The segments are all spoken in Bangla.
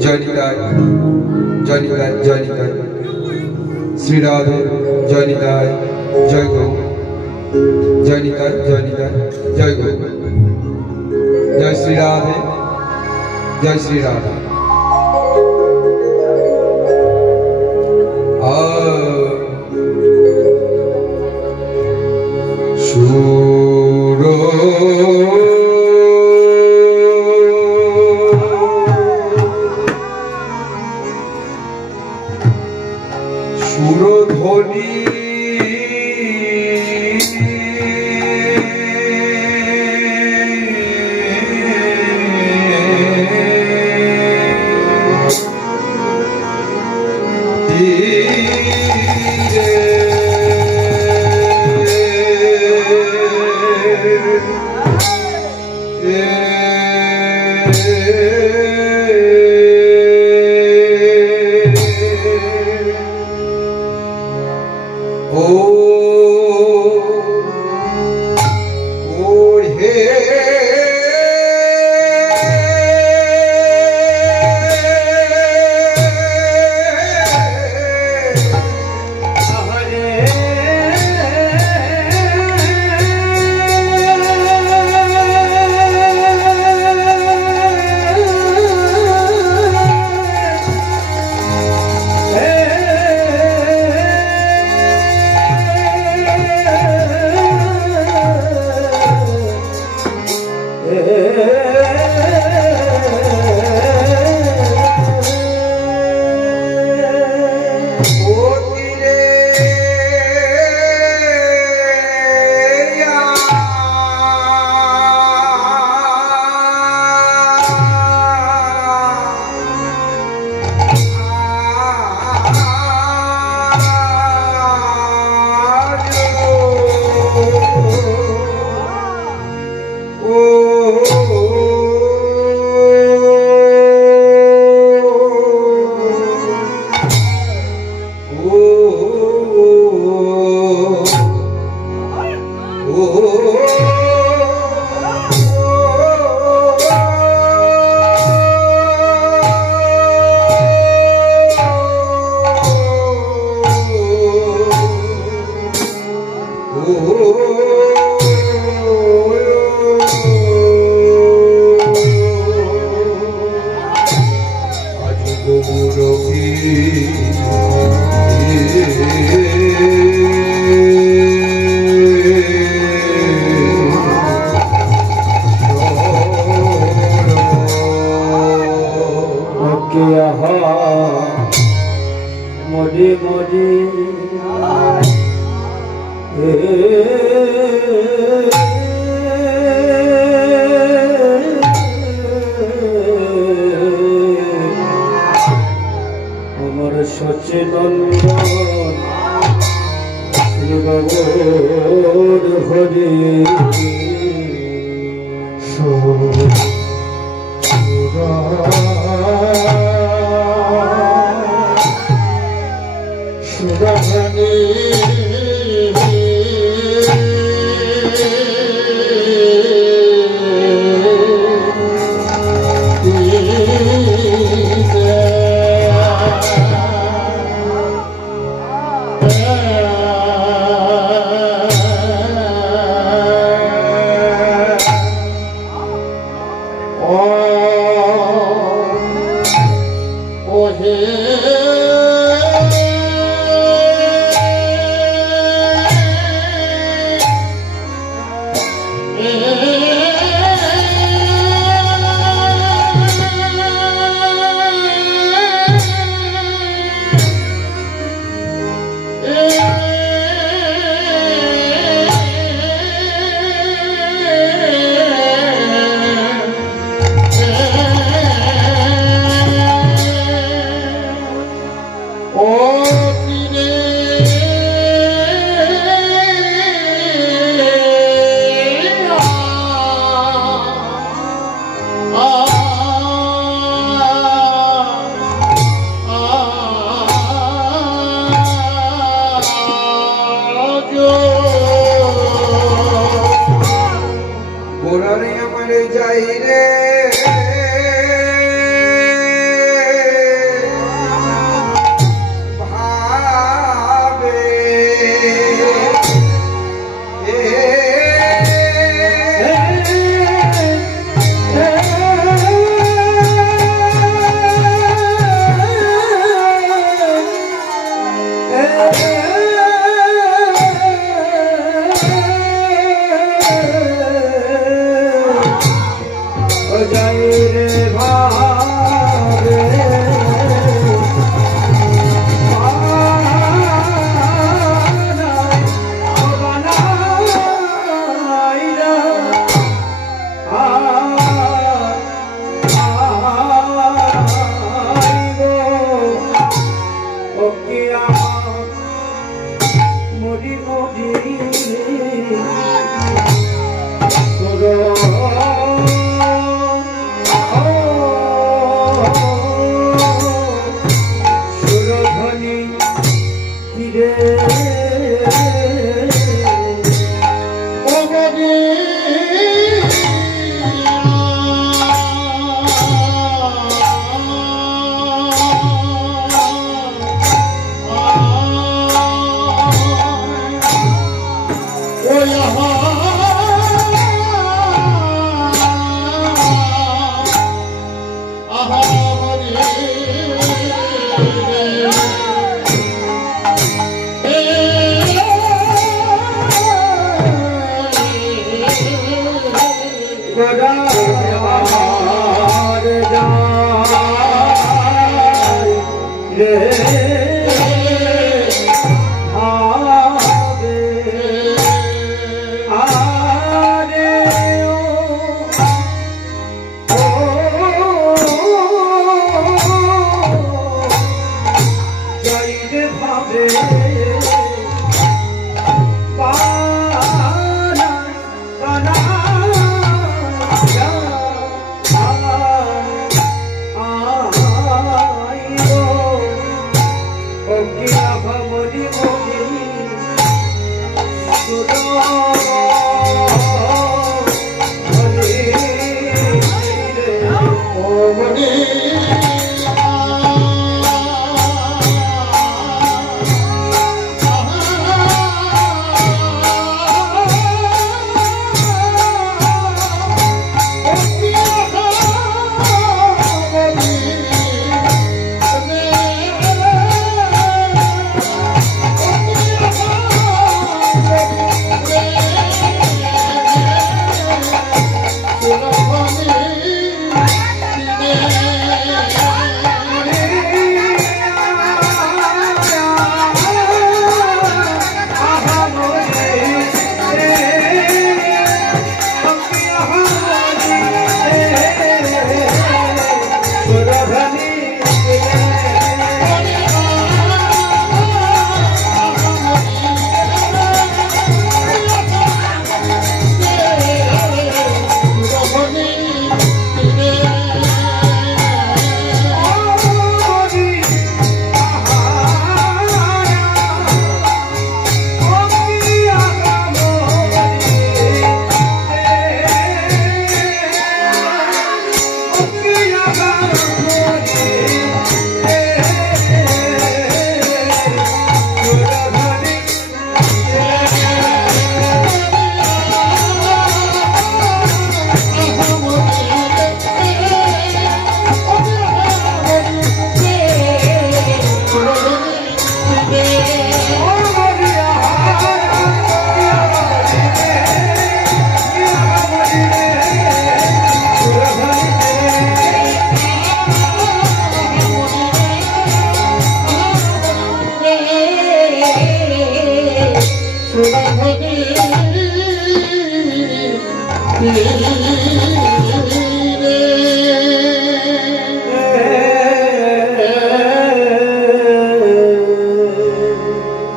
जय निताय जय निताय जय निताय श्री राधे जय निताय जय गौ जय निताय जय गौ जय श्री राधे जय श्री राधे।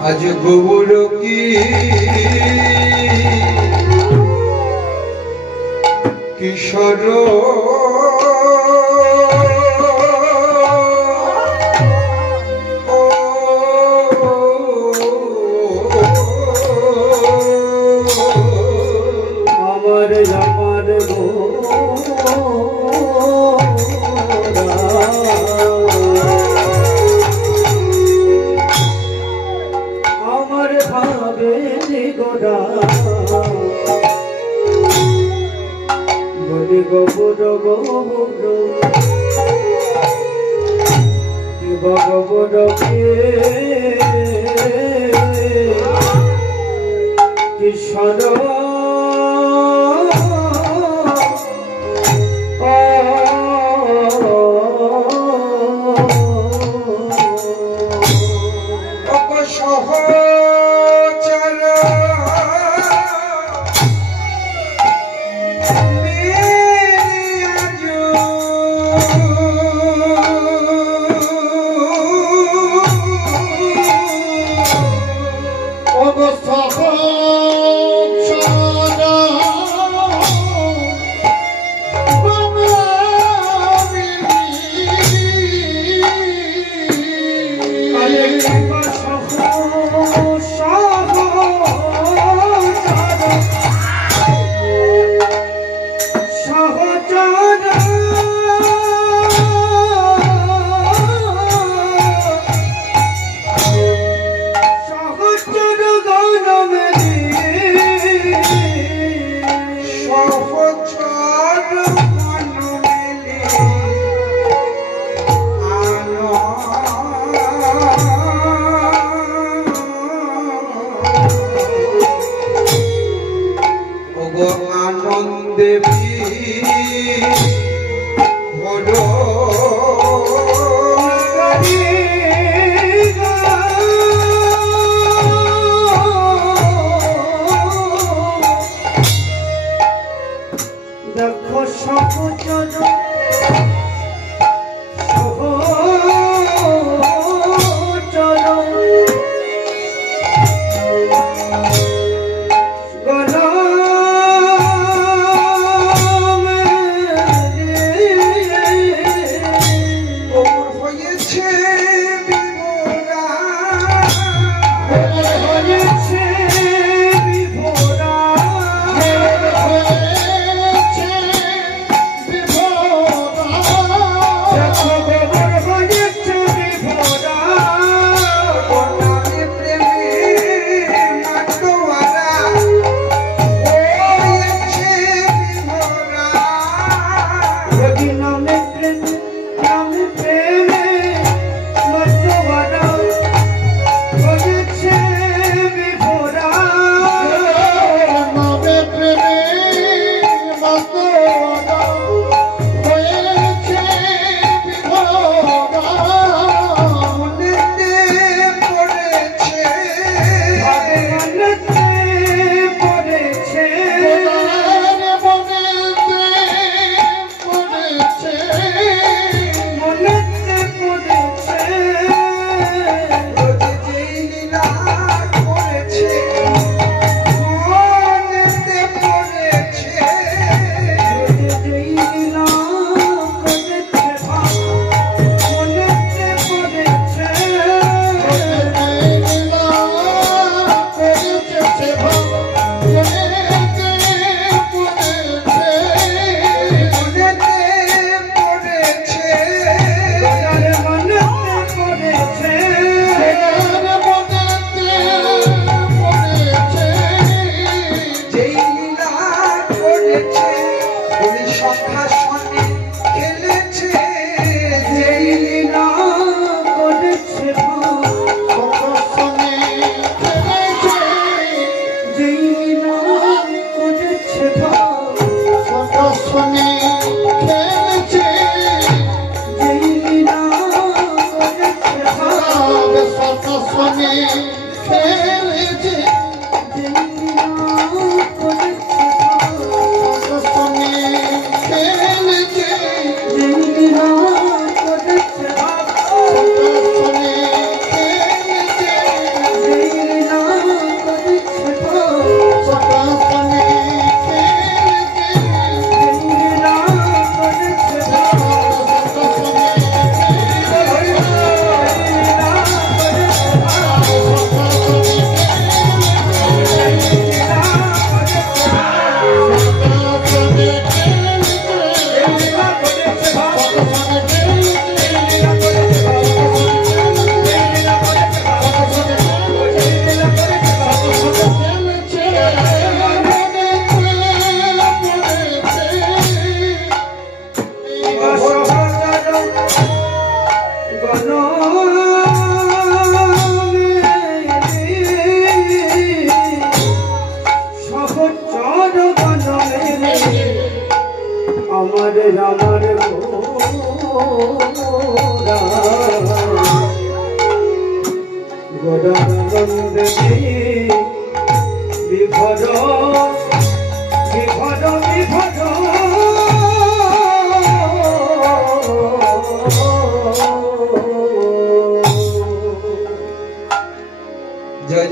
आज गोबर की किशोर Oh,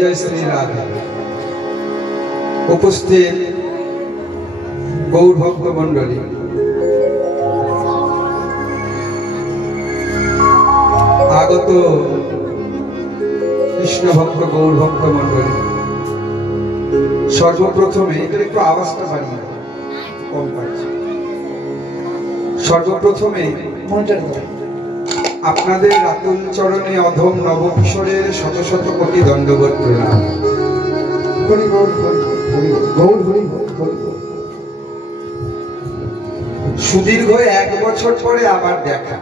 জয় শ্রী রাধে। উপস্থিত গৌর ভক্ত মন্ডলী, আগত কৃষ্ণ ভক্ত গৌর ভক্ত মন্ডলী, সর্বপ্রথমে এটার একটু আওয়াজটা বাড়িয়ে কম পাচ্ছি। সর্বপ্রথমে আপনাদের রাতুল চরণে অধম নবকিশোরের শত শত কোটি দণ্ডবোধ প্রণাম। সুদীর্ঘ 1 বছর পরে আবার দেখা,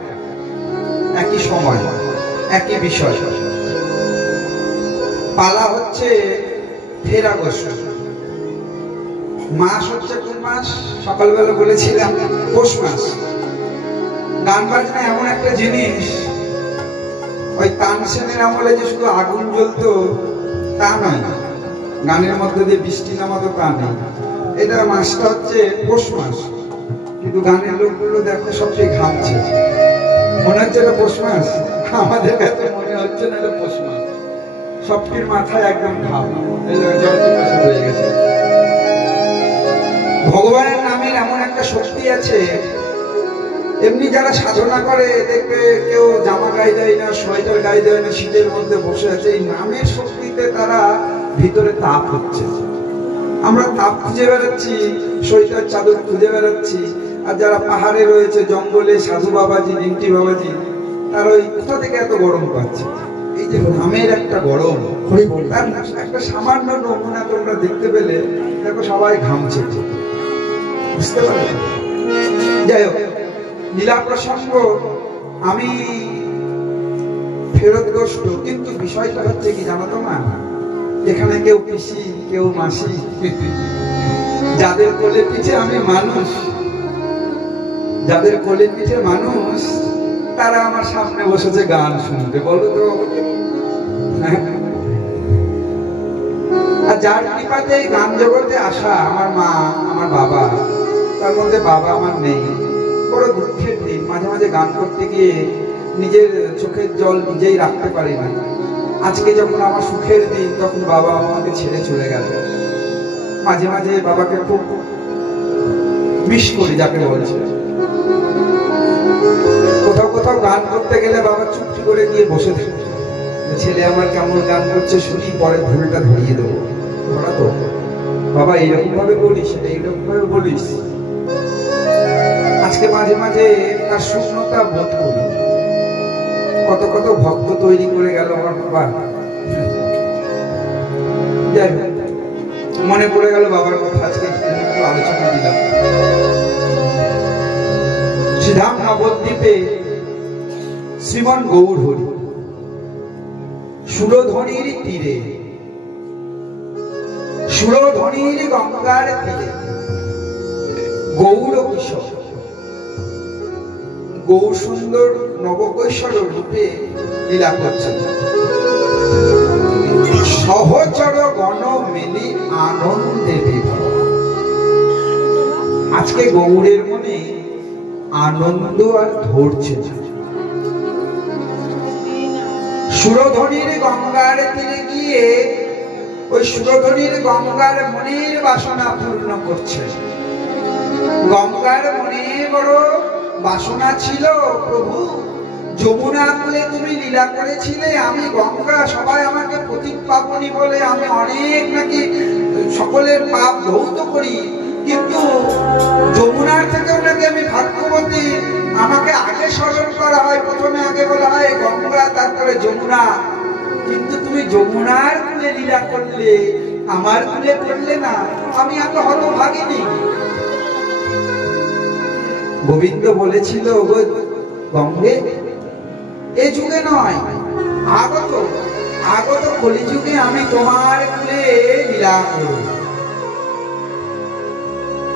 একই সময় একই বিষয়। পালা হচ্ছে ফের আগস্ট, মাস হচ্ছে কোন মাস? সকালবেলা বলেছিলাম পৌষ মাস। গান বাজনা এমন একটা জিনিস, ওই তানসেনের আমলে যে শুধু আগুন জ্বলতো তা নয়, গানের মধ্যে দিয়ে বৃষ্টি নামাতো তা নেই। এটা মাসটা হচ্ছে পৌষ মাস, কিন্তু গানের লোকগুলো দেখো সবচেয়ে ঘামছে। মনে হচ্ছে এটা পৌষ মাস, আমাদের কাছে মনে হচ্ছে না এটা পৌষ মাস। সবটির মাথায় একদম ঘাম, জল পিপাসা হয়ে গেছে। ভগবানের নামের এমন একটা শক্তি আছে, এমনি যারা সাধনা করে দেখবে কেউ জামা গায়ে দেয় না, সোয়েটার গায়ে দেয় না, শীতের মধ্যে বসে আছে। এই নামের শক্তিতে তারা ভিতরে তাপ হচ্ছে। আমরা তাপ খুঁজে বেড়াচ্ছি, সোয়েটার চাদর খুঁজে বেড়াচ্ছি। আর যারা পাহাড়ে রয়েছে, জঙ্গলে, সাধু বাবাজি, ডিন্টি বাবাজি, তারা ওই কোথা থেকে এত গরম পাচ্ছে? এই যে নামের একটা গরম, তার একটা সামান্য নমুনা তোমরা দেখতে পেলে দেখো সবাই ঘামছে, বুঝতে পারো? যাই হোক, লীলা প্রসঙ্গ আমি ফেরতগ্রস্ত, কিন্তু বিষয়টা হচ্ছে কি জানো তো না, এখানে কেউ পিসি, কেউ মাসি, যাদের কোলে পিঠে আমি মানুষ, যাদের কোলে পিঠে মানুষ, তারা আমার সামনে বসেছে গান শুনতে। বলো তো, আর যার কৃপাতে এই গান জগতে আসা, আমার মা, আমার বাবা, তার মধ্যে বাবা আমার নেই, বড় দুঃখের দিন। মাঝে মাঝে গান করতে গিয়ে নিজের চোখের জল নিজেই রাখতে পারি না। আজকে যখন আমার সুখের দিন, তখন বাবা আমাকে ছেড়ে চলে গেল। মাঝে মাঝে বাবাকে খুব মিস করি, যাকে বলছে। কোথাও কোথাও গান করতে গেলে বাবা চুপটি করে গিয়ে বসে থাকে, ছেলে আমার কেমন গান করছে শুনি, পরে ভুলটা ধরিয়ে দেবো। ধরা তো বাবা এইরকম ভাবে বলিস, এইরকম ভাবে বলিস। আজকে মাঝে মাঝে তার শূন্যতা বোধ করি। কত কত ভক্ত তৈরি করে গেল আমার বাবা। যাই হোক, মনে পড়ে গেল বাবার কথা, আজকে একটু আলোচনা দিলাম। শ্রীধাম নবদ্বীপে শ্রীমন গৌর হরি সুরধ্বনির তীরে, সুরধ্বনির গঙ্গার তীরে গৌর কিশোর, গৌর সুন্দর নবকৈশোর রূপে লীলা করছেন। সহচর গণ মিলি আনন্দে বিভোর। আজকে গৌরের মনে আনন্দ আর ধরছে না। সুরধ্বনির গঙ্গার তীরে গিয়ে ওই সুরধ্বনির গঙ্গার মনের বাসনা পূর্ণ করছে। গঙ্গার মনে বড় বাসনা ছিল, প্রভু যমুনা কূলে তুমি লীলা করেছিলে, আমি গঙ্গা, সবাই আমাকে পতিত পাবনী বলে, আমি অনেক নাকি সকলের পাপ ধৌত করি, কিন্তু যমুনার থেকেও নাকি আমি ভাগ্যবতী, আমাকে আগে স্মরণ করা হয়। প্রথমে আগে বলা হয় গঙ্গা, তারপরে যমুনা, কিন্তু তুমি যমুনার কূলে লীলা করলে, আমার কূলে করলে না, আমি এত হতভাগিনী। গোবিন্দ বলেছিল, গঙ্গে এ যুগে নয়, আগত আগত কলিযুগে আমি তোমার কূলে লীলা করব।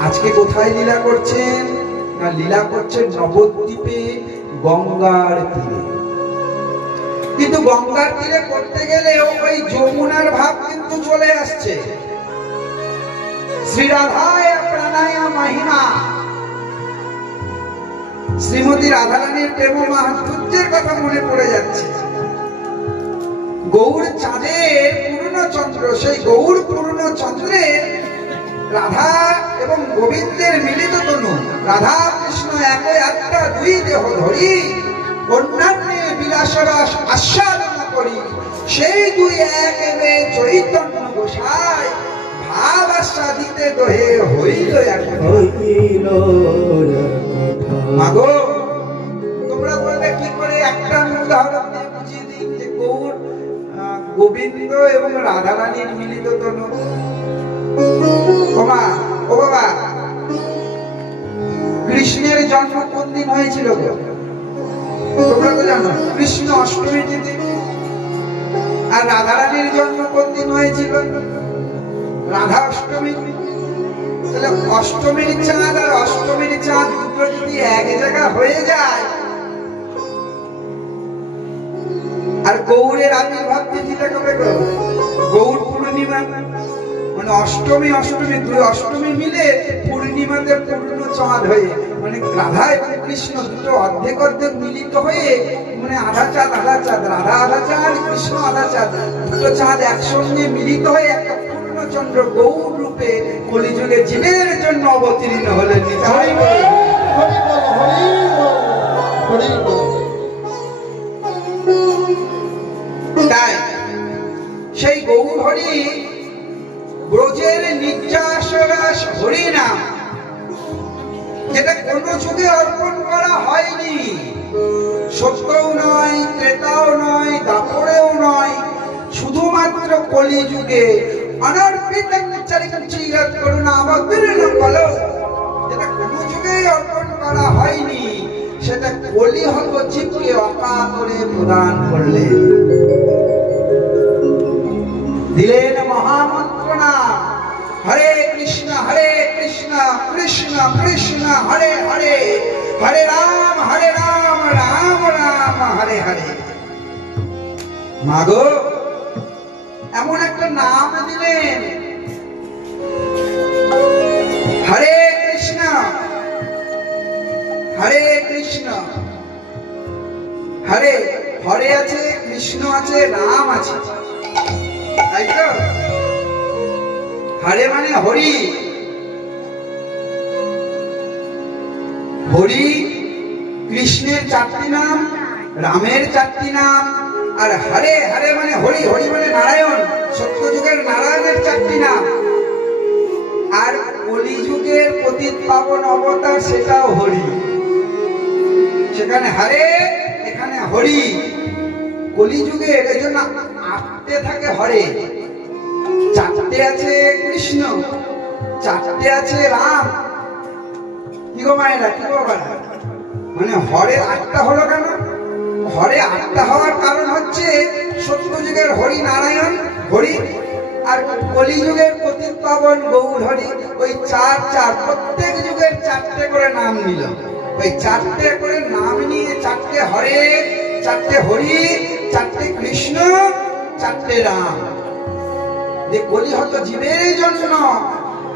আজকে কোথায় লীলা করছেন না, লীলা করছেন নবদ্বীপে গঙ্গার তীরে। কিন্তু গঙ্গার তীরে করতে গেলে ওই যমুনার ভাব কিন্তু চলে আসছে। শ্রী রাধায় প্রাণায় মহিমা, শ্রীমতী রাধারানীর প্রেম মাহাত্ম্যের কথা মনে পড়ে যাচ্ছে। গৌর চাঁদের পূর্ণ পূর্ণচন্দ্র, সেই গৌর পূর্ণচন্দ্রে রাধা এবং গোবিন্দের মিলিত তনু, রাধা কৃষ্ণ একে একটা দুই দেহ ধরি অন্যান্য বিলাসরস আস্বাদন করি, সেই দুই এক এবে চৈতন্য গোসাই ভাব আস্বাদিতে দোহে হইল এক। মাগো তোমরা বলবে কি করে, একটা উদাহরণ দিয়ে বুঝিয়ে দিই যে গৌর গোবিন্দ এবং রাধা রানীর মিলিত তনু। ও মা, ও বাবা, কৃষ্ণের জন্ম কোন দিন হয়েছিল গো? তোমরা তো জানো কৃষ্ণ অষ্টমী তিথি। আর রাধা রানীর জন্ম কোন দিন হয়েছিল? রাধা অষ্টমী। তাহলে অষ্টমীর চাঁদ আর অষ্টমীর চাঁদ দুটো যদি এক জায়গা হয়ে যায়, আর গৌরের আবির্ভাব তিথিটা কবে গো? গৌর পূর্ণিমা, মানে অষ্টমী অষ্টমী দুই অষ্টমী মিলে পূর্ণিমাতে পূর্ণ চাঁদ হয়ে, মানে রাধা এবং কৃষ্ণ দুটো অর্ধেক অর্ধেক মিলিত হয়ে মানে আধা চাঁদ আধা চাঁদ, রাধা আধা চাঁদ কৃষ্ণ আধা চাঁদ, দুটো চাঁদ একসঙ্গে মিলিত হয়ে একটা পূর্ণচন্দ্র গৌর রূপে কলিযুগে জীবের জন্য অবতীর্ণ হলেন। তাই সেই গৌর হরি ব্রজের নির্যাস হরি নাম, যেটা কোন যুগে অর্পণ করা হয়নি, সত্যও নয়, ত্রেতাও নয়, দাপরেও নয়, শুধুমাত্র কলিযুগে অনর্পিতং চরিত করুণাবতীর্ণ বলো, যেটা কোন যুগে অর্পণ করা হয়নি, সেটা কলিহত জীবকে অকা করে প্রদান করলেন, দিলেন মহামন্ত্র নাম হরে কৃষ্ণ কৃষ্ণ কৃষ্ণ হরে হরে, হরে রাম রাম রাম হরে হরে। মাগো এমন একটা নাম দিলেন হরে কৃষ্ণ হরে হরে আছে, কৃষ্ণ আছে, রাম আছে, তাই তো? হরে মানে হরি, হরি কৃষ্ণের চারটি নাম, রামের চারটি নাম, আর হরে হরে মানে হরি, হরি মানে নারায়ণ, সত্যযুগের নারায়ণের চারটি নাম, আর কলিযুগের পতিত পাবন অবতার সেটাও হরি, সেখানে হরে এখানে হরি। কলিযুগের এই জন্য আটতে থাকে হরে, চারটে আছে কৃষ্ণ, চারটে আছে রাম। কি গো মায়েরা, কি গো বাবা, মানে হরে আটটা হলো কেন? হরে আটটা হওয়ার কারণ হচ্ছে সত্যযুগের হরি নারায়ণ হরি, আর কলিযুগের পতিত পাবন গৌর হরি, ওই চার চার প্রত্যেক যুগের চারটে করে নাম নিল, ওই চারটে করে নাম নিয়ে চারটে হরে, চারটে হরি, চারটে কৃষ্ণ, চারটে রাম, যে কলিহত জীবের জন্য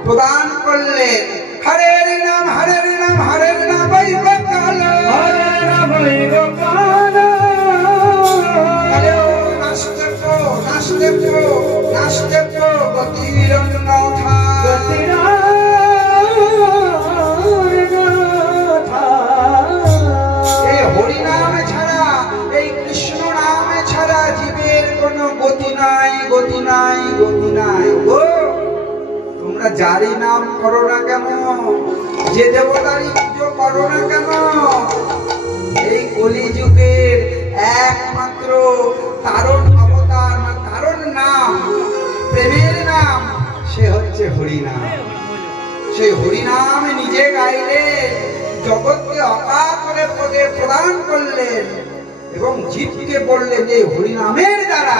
প্রদান করলেন। হরের নাম হরের নাম হরের নাম বৈবকাল, হরের নাম বৈবকাল, নাস্তে গতিরন্নথা, এই হরি নাম ছাড়া, এই কৃষ্ণ নাম ছাড়া জীবের কোনো গতি নাই, গতি নাই, গতি নাই। গো তোমরা যারই নাম করো না কেন, যে দেবতারই পুজো করো না কেন, এই কলিযুগের একমাত্র তারণ অবতার, তারণ নাম, প্রেমের নাম, সে হচ্ছে হরিনাম। সেই হরিনাম নিজে গাইলে জগৎকে অকা করে পদে প্রদান করলেন এবং জীবকে বললেন যে হরিনামের দ্বারা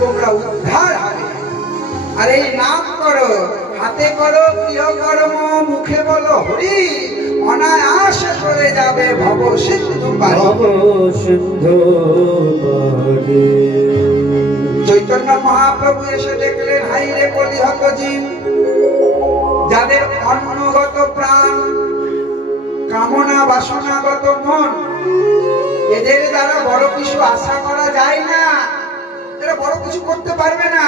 তোমরা উদ্ধার হবে। আর এই নাম করো, হাতে করো প্রিয় কর্ম, মুখে বলো হরি, অনায়াসে করে যাবে ভব সিন্ধু পারে। চৈতন্য মহাপ্রভু এসে দেখলেন, হাই রে কলিহত জীব, যাদের অন্নগত প্রাণ, কামনা বাসনাগত মন, এদের দ্বারা বড় কিছু আশা করা যায় না, এরা বড় কিছু করতে পারবে না।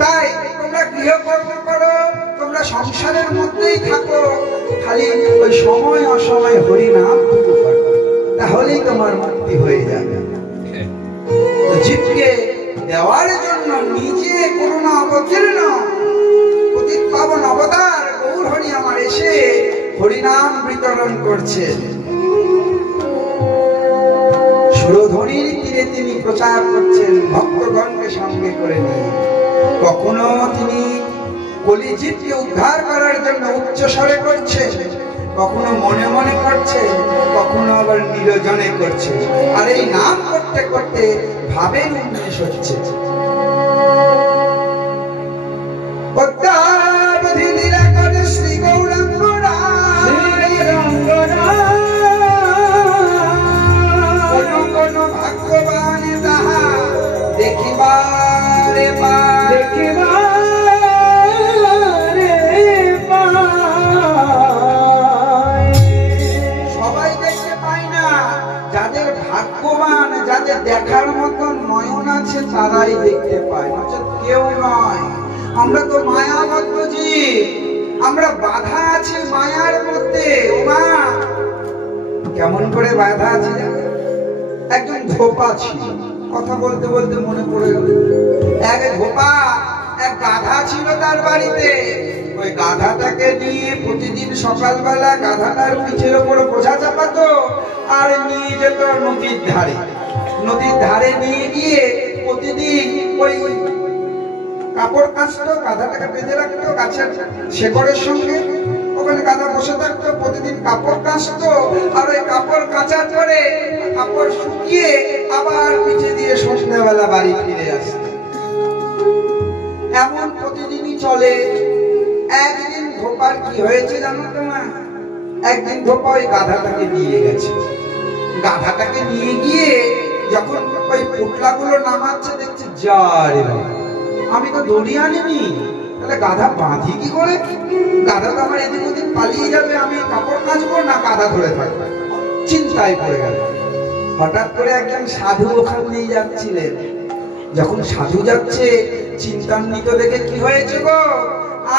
তাই তোমরা গৃহকর্ম করো, তোমরা সংসারের মধ্যেই থাকো, খালি ওই সময় অসময় হরিনাম করো, তাহলেই তোমার মুক্তি হয়ে যাবে। জীবকে দেওয়ার জন্য নিজে করুণা অবতীর্ণ পতিত পাবন অবতার গৌর হরি আমার এসে হরিনাম বিতরণ করছে। সুরধ্বনির তীরে তিনি প্রচার করছেন ভক্তগণকে সঙ্গে করে নিয়ে। কখনো তিনি কলিজীবকে উদ্ধার করার জন্য উচ্চ স্বরে করছে, কখনো মনে মনে করছে, কখনো আবার নিরজনে করছে। আর এই নাম করতে করতে ভাবের উন্মেষ হচ্ছে। পদ্মাবধি লীলা করে শ্রী গৌরাঙ্গ কোন ভাগ্যবান তাহা দেখিবারে সবাই দেখতে পায় না, যাদের ভাগ্যবান, যাদের দেখার মতন নয়ন আছে তারাই দেখতে পায়, নচেত কেউ নয়। আমরা তো মায়াবদ্ধ জীব, আমরা বাধা আছি মায়ার মধ্যে। ওমা কেমন করে বাধা আছে? একজন ধোপা ছিল, কথা বলতে বলতে মনে পড়ে গেল। এক ধোপা, এক গাধা ছিল তার বাড়িতে। ওই গাধাটাকে নিয়ে প্রতিদিন সকালবেলা গাধাটার পিঠের উপর বোঝা চাপাতো আর নিয়ে যেত নদীর ধারে। নদীর ধারে নিয়ে গিয়ে প্রতিদিন ওই কাপড় কাচতো, গাধাটাকে বেঁধে রাখতো গাছের শেকড়ের সঙ্গে। ওখানে গাধা বসে থাকতো, প্রতিদিন কাপড় কাচতো, আর ওই কাপড় কাচার পরে কাপড় শুকিয়ে আবার পিঠে দিয়ে সন্ধ্যাবেলা বাড়ি ফিরে আসতো। এমন প্রতিদিনই চলে। একদিন ধোপার কি হয়েছে জানো তোমার? একদিন ধোপা ওই গাধাটাকে নিয়ে গেছে। গাধাটাকে নিয়ে গিয়ে যখন ওই পুটলাগুলো নামাচ্ছে দেখছে, যা রে বাবা, আমি তো দড়ি আনিনি, তাহলে গাধা বাঁধি কি করে? গাধা তো আমার এদিক ওদিক পালিয়ে যাবে, আমি কাপড় কাচবো না গাধা ধরে থাকবে। চিন্তায় পড়ে গেল। হঠাৎ করে একজন সাধু ওখান দিয়ে যাচ্ছিলেন। যখন সাধু যাচ্ছে চিন্তান্বিত দেখে, কি হয়েছে গো?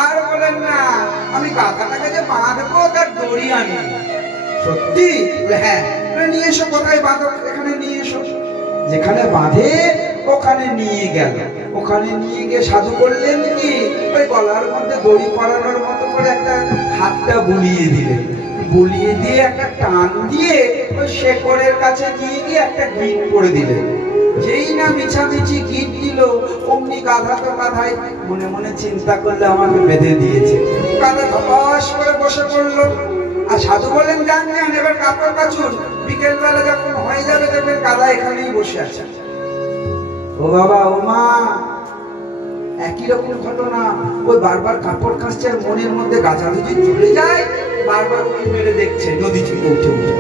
আর বলেন না, আমি গাধাটাকে যে বাঁধবো তার দড়ি আনি। সত্যি? হ্যাঁ। নিয়ে এসো। কোথায় বাঁধো? এখানে নিয়ে এসো। যেখানে বাঁধে ওখানে নিয়ে গেল। ওখানে নিয়ে গিয়ে সাধু করলেন কি, ওই গলার মধ্যে দড়ি পরানোর মতো করে একটা হাতটা বুলিয়ে দিলেন। বুলিয়ে দিয়ে একটা টান দিয়ে ওই শেকড়ের কাছে নিয়ে গিয়ে একটা গিট করে দিলেন। যেই না মিছামিছি গিট দিল, অমনি গাধা তো গাধাই মনে মনে চিন্তা করলে আমাকে বেঁধে দিয়েছে। গাধা ধপাস করে বসে পড়লো। আর সাধু বললেন, যান যান, এবার কাপড় কাচুন, বিকেল বেলা যখন হয়ে যাবে দেখবেন গাধা এখানেই বসে আছে। ও বাবা, ও মা, একই রকম ঘটনা। ওই বারবার কাপড় কাচছে, আর মনের মধ্যে গাছা যদি চলে যায়, বারবার উঁকি মেরে দেখছে নদী থেকে উঠে উঠে।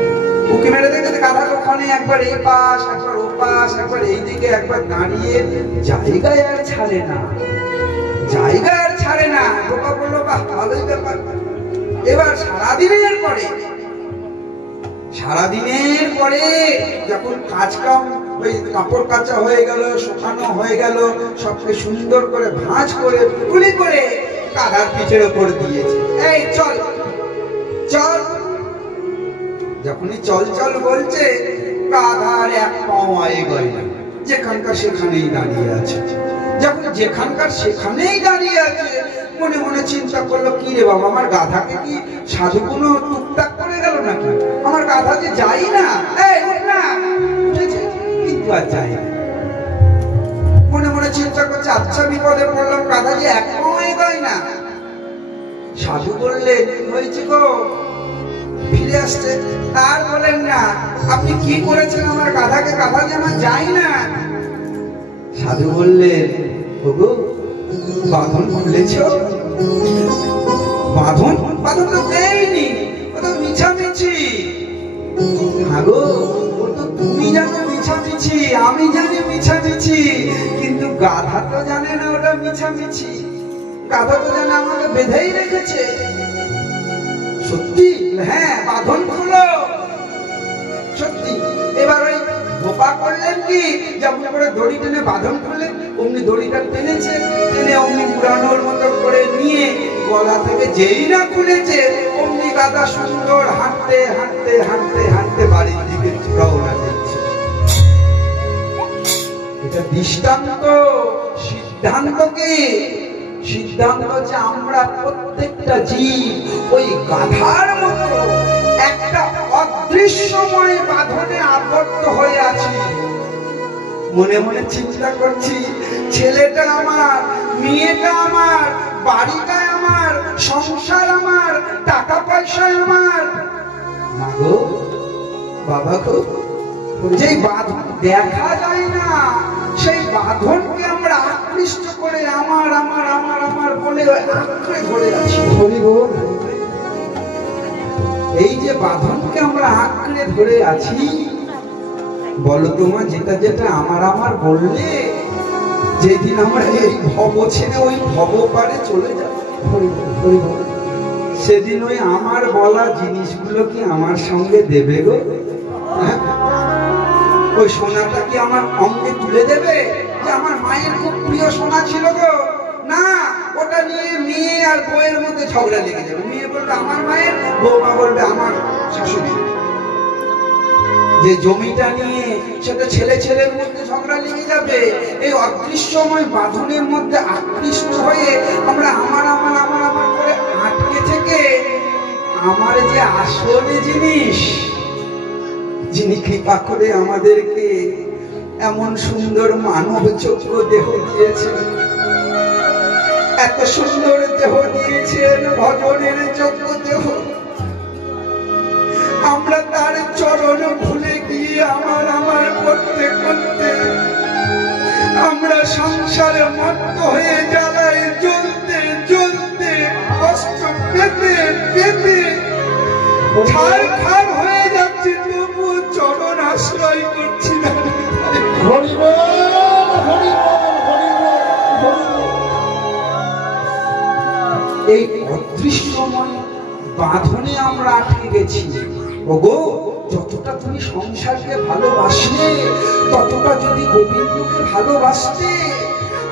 উঁকি মেরে দেখছে গাধা ওখানে একবার এই পাশ, একবার ও পাশ, একবার এই দিকে, একবার দাঁড়িয়ে, জায়গায় আর ছাড়ে না, জায়গায় আর ছাড়ে না। বাবা বললো, বাহ, ভালোই ব্যাপার। এবার সারাদিনের পরে যখন কাজকাম, ওই কাপড় কাচা হয়ে গেল, শুকানো হয়ে গেল, সবকে সুন্দর করে ভাঁজ করে তুলি করে গাধার পিঠের ওপর দিয়েছে। এই চল চল। যখনই চল চল বলছে, গাধার এক পাও এগোয় না, যেখানকার সেখানেই দাঁড়িয়ে আছে। যখন যেখানকার সেখানেই দাঁড়িয়ে আছে, মনে মনে চিন্তা করলো, কি রে বাবা, আমার গাধাকে কি সাধু কোনো টুকটাক করে গেল নাকি? আমার গাধা যে যাই না, কিন্তু আর যাই না। মনে মনে চিন্তা করছে, আচ্ছা বিপদে পড়লাম, গাধা যে এক পাও এগোয় না। সাধু বললেন, কি হয়েছে গো? ফিরে আসছে। আর বলেন না, আপনি কি করেছেন আমার গাধাকে? গাধা যে আমার যাই না। সাধু বললেন, ওগো, বাঁধন খুলেছ? বাঁধন তো দেয়নি, ও তো মিছামিছি। হাগো, ও তো তুমি জানো মিছামিছি, আমি জানি মিছামিছি, কিন্তু গাধা তো জানে না ওটা মিছামিছি। গাধা তো জানে আমাকে বেঁধেই রেখেছে। সত্যি? হ্যাঁ, বাঁধন খুলো। সত্যি। এবার ওই ধোপা করলেন কি, যেমন করে দড়ি টেনে বাঁধন খুলে অমনি দড়িটা টেনেছে, টেনে অমনি পুরানোর মতো করে নিয়ে গলা থেকে যেই না খুলেছে অমনি গাধা সুন্দর হাঁটতে হাঁটতে হাঁটতে হাঁটতে বাড়ির দিকে রওনা দিচ্ছে। এটা দৃষ্টান্ত, সিদ্ধান্ত কি? সিদ্ধান্ত যে আমরা প্রত্যেকটা জীব ওই গাধার মতো একটা অদৃশ্যময় বাঁধনে আবদ্ধ হয়ে আছি। মনে মনে চিন্তা করছি, ছেলেটা আমার, মেয়েটা আমার, বাড়িটা আমার, সংসার আমার, টাকা পয়সা আমার। মা গো, বাবা গো, যেই বাঁধন দেখা যায় না সেই বাঁধনকে আমরা আকৃষ্ট করে আমার আমার আমার আমার বলে আঁকড়ে ধরে আছি। এই যে বাঁধনকে আমরা আঁকড়ে ধরে আছি, বলো তোমার যেটা যেটা আমার আমার বললে যেদিন আমরা এই ভব ছেড়ে ওই ভব পারে চলে যাব, সেদিন ওই আমার বলা জিনিসগুলো কি আমার সঙ্গে দেবে গো? ওই সোনাটা কি আমার অঙ্গে তুলে দেবে যে আমার মায়ের খুব প্রিয় সোনা ছিল গো? না, ওটা নিয়ে মেয়ে আর বউয়ের মধ্যে ঝগড়া লেগে যাবে। মেয়ে বলবে আমার মায়ের, বউমা বলবে আমার শাশুড়ি। যে জমিটা নিয়ে সেটা ছেলে ছেলের মধ্যে ঝগড়া লেগে যাবে। এই অদৃশ্যময় বাঁধনের মধ্যে আকৃষ্ট হয়ে আমরা আমার আমার আমার আমার করে আটকে থেকে আমার যে আসলে জিনিস, যিনি কৃপা করে আমাদেরকে এমন সুন্দর মানব যোগ্য দেহ দিয়েছেন, এত সুন্দর দেহ দিয়েছেন, ভজনের যোগ্য দেহ, আমরা তার চরণ ভুলে গিয়ে আমার আমার করতে করতে আমরা সংসারে মত্ত হয়ে জ্বালায় জ্বলতে জ্বলতে কষ্ট পেতে পেতে খার খার হয়ে যাচ্ছে, তবু চরণ আশ্রয় করছি না। এই অদৃশ্যময় বাঁধনে আমরা আটকে গেছি। ওগো, যতটা তুমি সংসারকে ভালোবাসলে, ততটা যদি গোবিন্দকে ভালোবাসতে,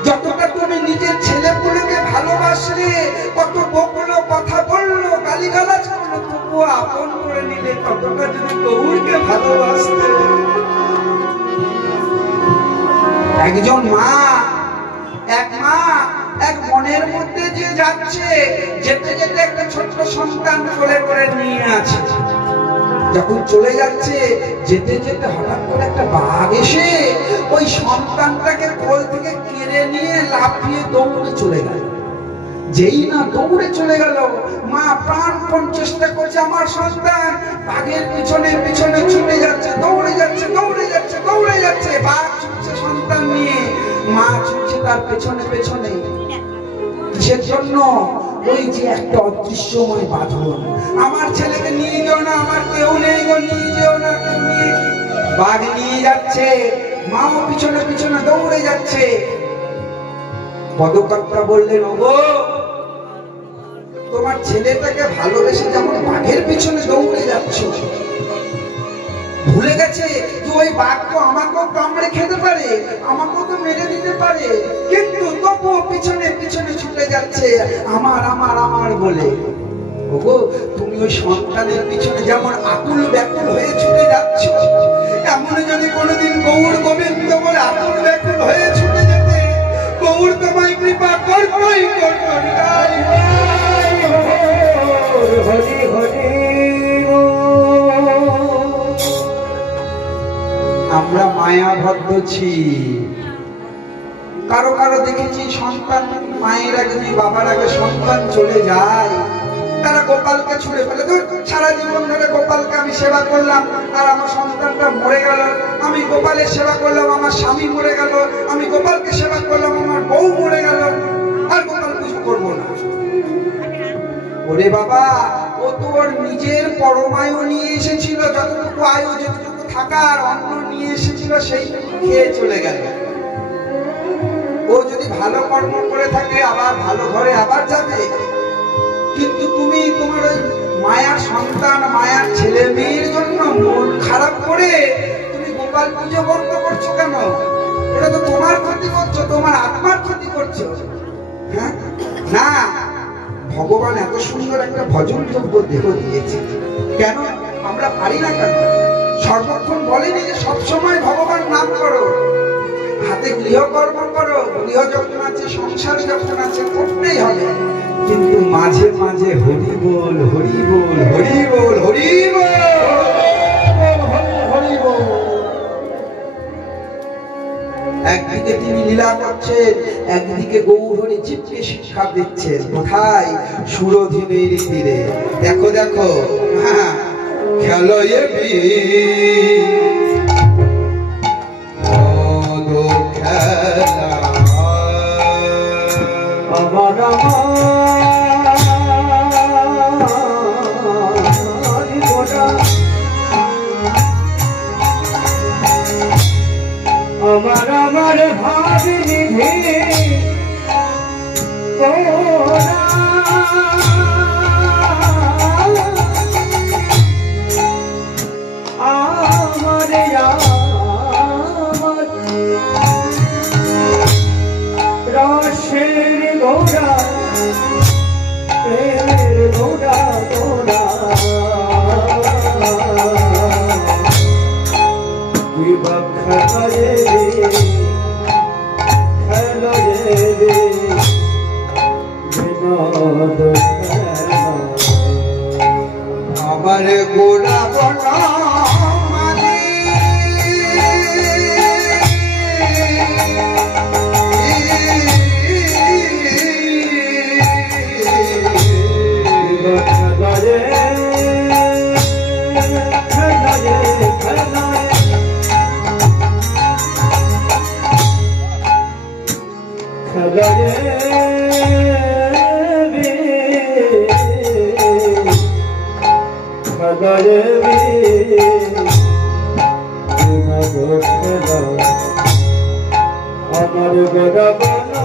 যতটা তুমি নিজের ছেলে পুলেকে ভালোবাসলে, কত বকলো, কথা বললো, গালিগালাজ করলো, তবুও আপন করে নিলে, ততটা যদি গৌরকে ভালোবাসতে। একজন মা, এক মা এক মনের মধ্যে যে যাচ্ছে, যেতে যেতে একটা ছোট্ট সন্তান কোলে করে নিয়ে আছে। যখন চলে যাচ্ছে, যেতে যেতে হঠাৎ করে একটা বাঘ এসে ওই সন্তানটাকে কোল থেকে কেড়ে নিয়ে লাফিয়ে দৌড়ে চলে গেল। যেই না দৌড়ে চলে গেল, মা প্রাণপণ চেষ্টা করছে, আমার সন্তান বাঘের পিছনে পিছনে ছুটে যাচ্ছে, দৌড়ে যাচ্ছে দৌড়ে যাচ্ছে দৌড়ে যাচ্ছে, বাঘ ছুটছে সন্তান নিয়ে, মা ছুটছে তার পেছনে পেছনে। কিসের জন্য? ওই যে একটা অদৃশ্যময় বাঁধন, আমার ছেলেকে নিয়ে যেও না, আমার কেউ নেই গো, নিয়ে যেও না কেউ নিয়ে। বাঘ নিয়ে যাচ্ছে, মাও পিছনে পিছনে দৌড়ে যাচ্ছে। পদকর্তা বললেন, ওগো, তোমার ছেলেটাকে ভালোবেসে যেমন বাঘের পিছনে দৌড়ে যাচ্ছ, ভুলে গেছে যে ওই বাঘ তো আমাকেও কামড়ে খেতে পারে, আমাকেও তো মেরে দিতে পারে, কিন্তু তবুও পিছনে পিছনে ছুটে যাচ্ছে আমার আমার আমার বলে। ওগো, তুমি ওই সন্তানের পিছনে যেমন আকুল ব্যাকুল হয়ে ছুটে যাচ্ছ, এমন যদি কোনোদিন গৌর গোবিন্দ বলে আকুল ব্যাকুল হয়ে ছুটে যেতে, গৌর তোমায় কৃপা করতই করত। হরি হরি। আমরা মায়াবদ্ধছি। কারো কারো দেখেছি সন্তান মায়ের আগে, বাবার আগে সন্তান চলে যায়, তারা গোপালকে ছুড়ে ফেলে। সারা জীবন ধরে গোপালকে আমি সেবা করলাম আর আমার সন্তানটা মরে গেল, আমি গোপালের সেবা করলাম, আমার স্বামী মরে গেল, আমি গোপালকে সেবা করলাম, আমার বউ মরে গেল, আর গোপাল কিছু করবো না। ওরে বাবা, ও তো ওর নিজের পরমায়ু নিয়ে এসেছিল, যতটুকু আয়ু, যতটুকু থাকার অন্ন নিয়ে এসেছিল, সেই খেয়ে চলে গেল। ও যদি ভালো কর্ম করে থাকে আবার ভালো ঘরে আবার যাবে, কিন্তু তুমি তোমার ওই মায়ার সন্তান, মায়ার ছেলে মেয়ের জন্য মন খারাপ করে তুমি গোপাল পুজো বন্ধ করছো কেন? ওটা তো তোমার ক্ষতি করছো, তোমার আত্মার ক্ষতি করছো। হ্যাঁ না, ভগবান এত সুন্দর একটা ভজনযোগ্য দেহ দিয়েছে, কেন আমরা পারি না? কেন সর্বক্ষণ বলেনি যে সবসময় ভগবান নাম করো, হাতে গৃহকর্ম করো, গৃহ যখন আছে, সংসার যখন আছে, করতেই হবে, কিন্তু মাঝে মাঝে হরি বল, হরি বল, হরি বল, হরি বল, হরি বল। একদিকে তিনি লীলা করছেন, একদিকে গৌরহরি চিত্তে শিক্ষা দিচ্ছেন। কোথায়? সুরধীনের তীরে। দেখো দেখো, খেলো আমার আমার আমার ভাবিনি আমার রসের গোড়া গোড়া গোড়া আমার গোড়া বনা আমার গোড়া বনো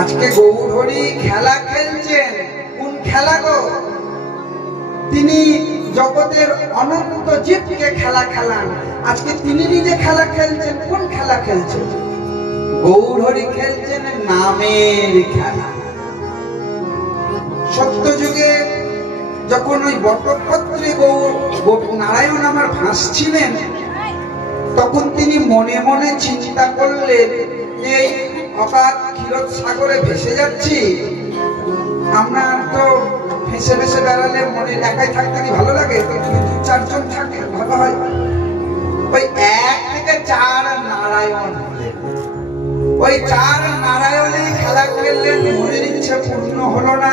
আজকে গৌরহরি খেলা খেলছেন। কোন খেলা গো? তিনি জগতের অনন্ত জীবকে খেলা খেলান। আজকে তিনি নিজে খেলা খেলছেন। কোন খেলা খেলছেন? গৌরহরি খেলছেন নামের খেলা। সত্য যুগে যখন ওই বটপত্রে নারায়ণ আমার ভাসছিলেন, তখন তিনি মনে মনে চিন্তা করলেন যে এই অবাধ ক্ষীরোদ সাগরে ভেসে যাচ্ছি, আমরা তো ভেসে ভেসে বেড়ালে মনে একাই থাকতে কি ভালো লাগে? তো যদি 2-4 জন থাকে ভালো হয়। ওই 1 থেকে 4 নারায়ণ হলেন, ওই 4 নারায়ণের খেলা খেললেন, মনের ইচ্ছে পূর্ণ হলো না।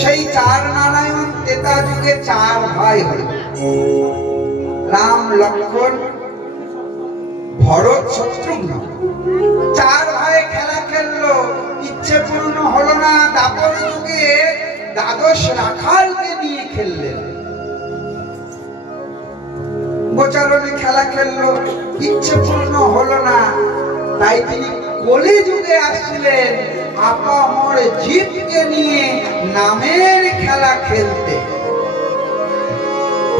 সেই 4 নারায়ণ ত্রেতা যুগে 4 ভাই হল, রাম, লক্ষ্মণ, ভরত, শত্রুঘ্ন। 4 ভাই খেলা খেললো, ইচ্ছে পূর্ণ হলো না। দাপর যুগে দ্বাদশ রাখালকে নিয়ে খেললেন, গোচারণে খেলা খেললো, ইচ্ছে পূর্ণ হলো না। তাই তিনি কলি যুগে আসছিলেন আপামর জীবকে নিয়ে নামের খেলা খেলতে।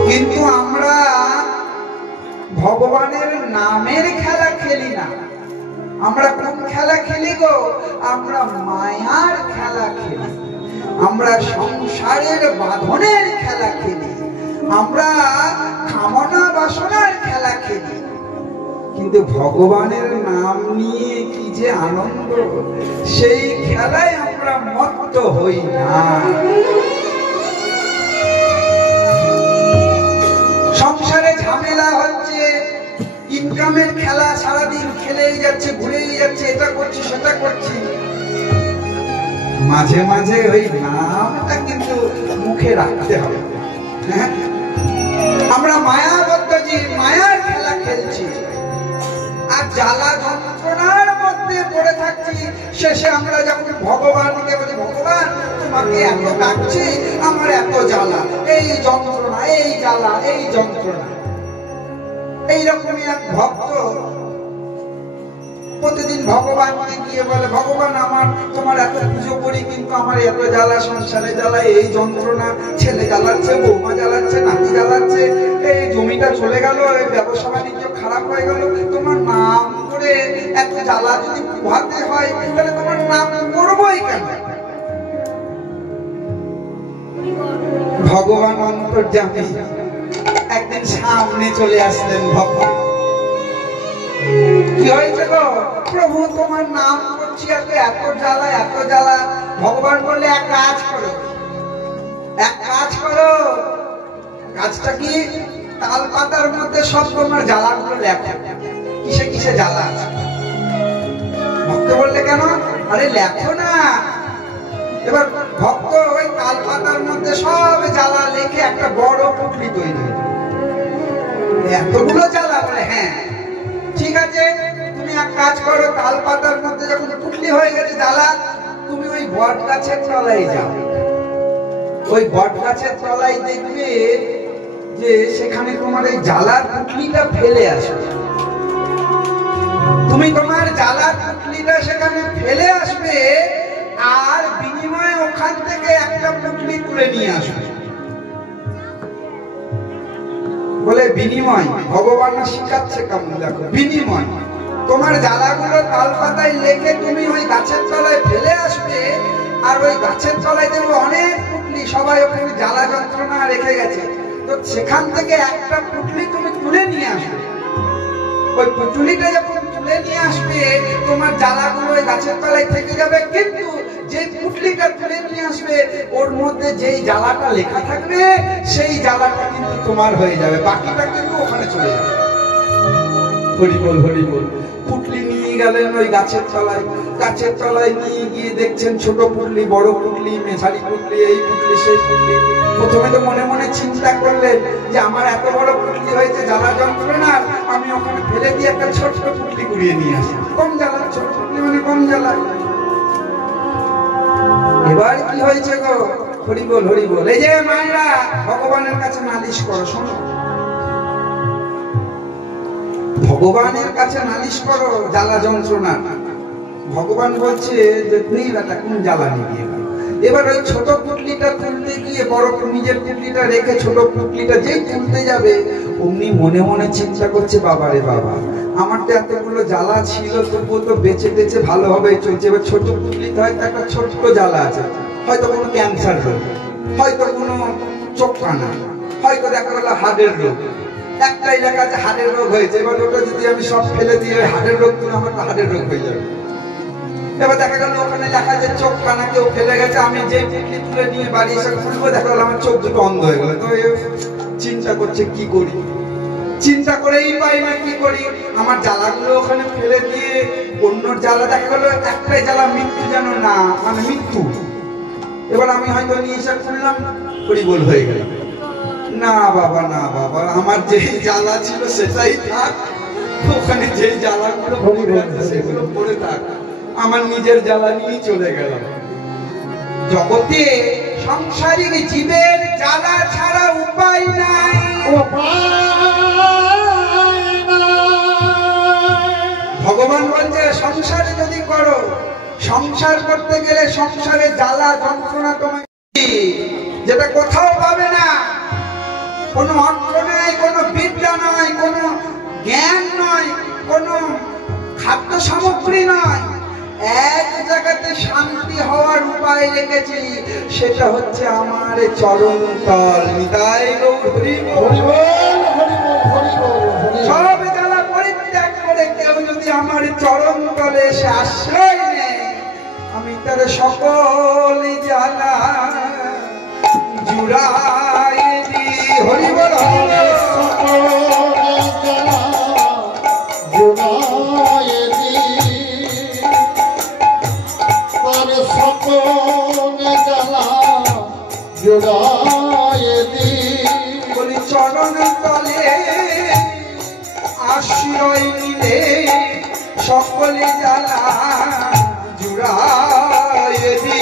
কিন্তু আমরা ভগবানের নামের খেলা খেলি না। আমরা কোন খেলা খেলি গো? আমরা মায়ার খেলা খেলি, আমরা সংসারের বাঁধনের খেলা খেলি, আমরা কামনা বাসনার খেলা খেলি। কিন্তু ভগবানের নাম নিয়ে কি যে আনন্দ, সেই খেলায় আমরা মত্ত হই না। সংসারে ঝামেলা হচ্ছে, ইনকামের খেলা, সারাদিন খেলেই যাচ্ছে, ঘুরেই যাচ্ছে, এটা করছি সেটা করছি। মাঝে মাঝে ওই নামটা কিন্তু মুখে রাখতে হবে। হ্যাঁ, আমরা মায়াবদ্ধ জীব, মায়ার খেলা খেলছি আর জ্বালা যন্ত্রণার মধ্যে পড়ে থাকছি। শেষে আমরা যখন ভগবানকে বলি, ভগবান তোমাকে এত ডাকছি, আমার এত জ্বালা, এই যন্ত্রণা, এই জ্বালা, এই যন্ত্রণা। এইরকমই এক ভক্ত প্রতিদিন ভগবানকে গিয়ে বলে, ভগবান আমার তোমার এত পুজো করি, কিন্তু আমার এত জ্বালা, সংসারে জ্বালা, এই যন্ত্রণা, ছেলে জ্বালাচ্ছে, বৌমা জ্বালাচ্ছে, নাতি জ্বালাচ্ছে, এই জমিটা চলে গেল, এই ব্যবসা বাণিজ্য খারাপ হয়ে গেল, তোমার নাম করে এত জ্বালা যদি পোহাতে হয়, তাহলে তোমার নাম করবোই কেন? ভগবান অন্তর্যামী একদিন সামনে চলে আসলেন ভক্ত। কি হয়েছে গো? প্রভু তোমার নাম করছি, এত জ্বালা, এত জ্বালা। ভগবান বললে, এক কাজ করো, এক কাজ করো। কাজটা কি? তাল পাতার মধ্যে সব তোমার জ্বালাগুলো লেখো, কিসে কিসে জ্বালা আছে। ভক্ত বললে, কেন? আরে লেখো না। এবার ভক্ত ওই তাল পাতার মধ্যে সব জ্বালা লিখে একটা বড় পুটলি তৈরি হলো। এতগুলো জ্বালা? বলে হ্যাঁ, ঠিক আছে, তুমি এক কাজ করো, তাল পাতার মধ্যে যখন পুটলি হয়ে গেছে জ্বালা, তুমি ওই বট গাছের তলায় যাও। ওই বট গাছের তলায় দেখবে যে সেখানে তোমার এই জ্বালার পুটলিটা ফেলে আসবে। তুমি তোমার জ্বালার পুটলিটা সেখানে ফেলে আসবে, আর বিনিময়ে ওখান থেকে একটা পুটলি তুলে নিয়ে আসবে। বলে বিনিময়? ভগবান শিখাচ্ছে কেমন, দেখো, বিনিময় তোমার জ্বালাগুলো তাল পাতায় লেখে তুমি ওই গাছের তলায় ফেলে আসবে, আর ওই গাছের তলায় দেখবে অনেক পুটলি, সবাই ওখানে জ্বালা যন্ত্রণা রেখে গেছে, তো সেখান থেকে একটা পুটলি তুমি তুলে নিয়ে আসবে। ওই পুটলিটা যখন তুলে নিয়ে আসবে, তোমার জ্বালাগুলো ওই গাছের তলায় থেকে যাবে, কিন্তু যে পুটলিটা তুলে নিয়ে আসবে ওর মধ্যে যেই জ্বালাটা লেখা থাকবে, সেই জ্বালাটা কিন্তু তোমার হয়ে যাবে, বাকিটা কিন্তু ওখানে চলে যাবে। হরি বল, হরি বল। পুটলি নিয়ে গেলেন ওই গাছের তলায়, গাছের তলায় নিয়ে গিয়ে দেখছেন ছোট পুটলি, বড় পুটলি, মেঝারি পুটলি, এই পুটলি, সেই পুটলি। প্রথমে তো মনে মনে চিন্তা করলেন যে আমার এত বড় পুটলি হয়েছে জ্বালা যন্ত্রণা, আমি ওখানে ফেলে দিয়ে একটা ছোট পুটলি কুড়িয়ে নিয়ে আসি, কম জ্বালা, ছোট পুটলি মানে কম জ্বালা। এবার কি হয়েছে গো? হরি বল, হরি বল। এই যে মায়েরা, ভগবানের কাছে নালিশ করো, শোনো, ভগবানের কাছে নালিশ করো জ্বালা যন্ত্রণা। ভগবান বলছে যে তুই বেটা কোন জ্বালা নিয়ে। এবার ওই ছোট পুটলিটা তুলতে গিয়ে বড় নিজের পুটলিটা রেখে ছোট পুটলিটা যেই তুলতে যাবে, অমনি মনে মনে চিন্তা করছে, বাবা রে বাবা, আমার তো এতগুলো জ্বালা ছিল, তবুও তো বেঁচে বেঁচে ভালোভাবে চলছে। এবার ছোট পুটলিতে হয়তো একটা ছোট্ট জ্বালা আছে, হয়তো কোনো ক্যান্সার রোগ, হয়তো কোনো চোখ কানা, হয়তো দেখা গেল হার্টের রোগ, একটাই লেখা আছে হার্টের রোগ হয়েছে। এবার ওটা যদি আমি সব ফেলে দিয়ে হার্টের রোগ তুলে, আমার তো হার্টের রোগ হয়ে যাবে। এবার দেখা গেল ওখানে লেখা যে চোখ কানা কেউ ফেলে গেছে, আমি যে পুটলি তুলে নিয়ে বাড়ি এসে খুলবো, দেখা গেল আমার চোখ দুটো অন্ধ হয়ে গেল। তো চিন্তা করছে কি করি, চিন্তা করেই পাই না কি করি। আমার জ্বালাগুলো ওখানে ফেলে দিয়ে অন্যর জ্বালা, দেখা গেল একটাই জ্বালা মৃত্যু যেন না, মানে মৃত্যু। এবার আমি হয়তো নিয়ে এসে খুললাম, হরিবোল হয়ে গেল। না বাবা, না বাবা, আমার যে জ্বালা ছিল সেটাই থাক, ওখানে যে জ্বালাগুলো পড়ে আছে সেগুলো পড়ে থাক, আমার নিজের জ্বালা নিয়েই চলে গেলাম। জগতে সংসারিক জীবের জ্বালা ছাড়া উপায় নাই। ভগবান বলছে সংসারে যদি করো, সংসার করতে গেলে সংসারে জ্বালা যন্ত্রণা তোমাকে যেটা কোথাও পাবে না। কোনো অর্থ নয়, কোনো বিদ্যা নয়, কোনো জ্ঞান নয়, কোনো খাদ্য সামগ্রী নয়। এক জায়গাতে শান্তি হওয়ার উপায় রেখেছি, সেটা হচ্ছে আমার চরণ তল। নিতাই গৌর হরি বল। সব জ্বালা পরিত্যাগ করে কেউ যদি আমার চরণ তলে এসে আশ্রয় নেয়, আমি তার সকল জ্বালা জুড়াই দি। হরি বল, বলি চরণ তলে আশ্রয় নিলে সকলে জ্বালা জুড়ায় দি।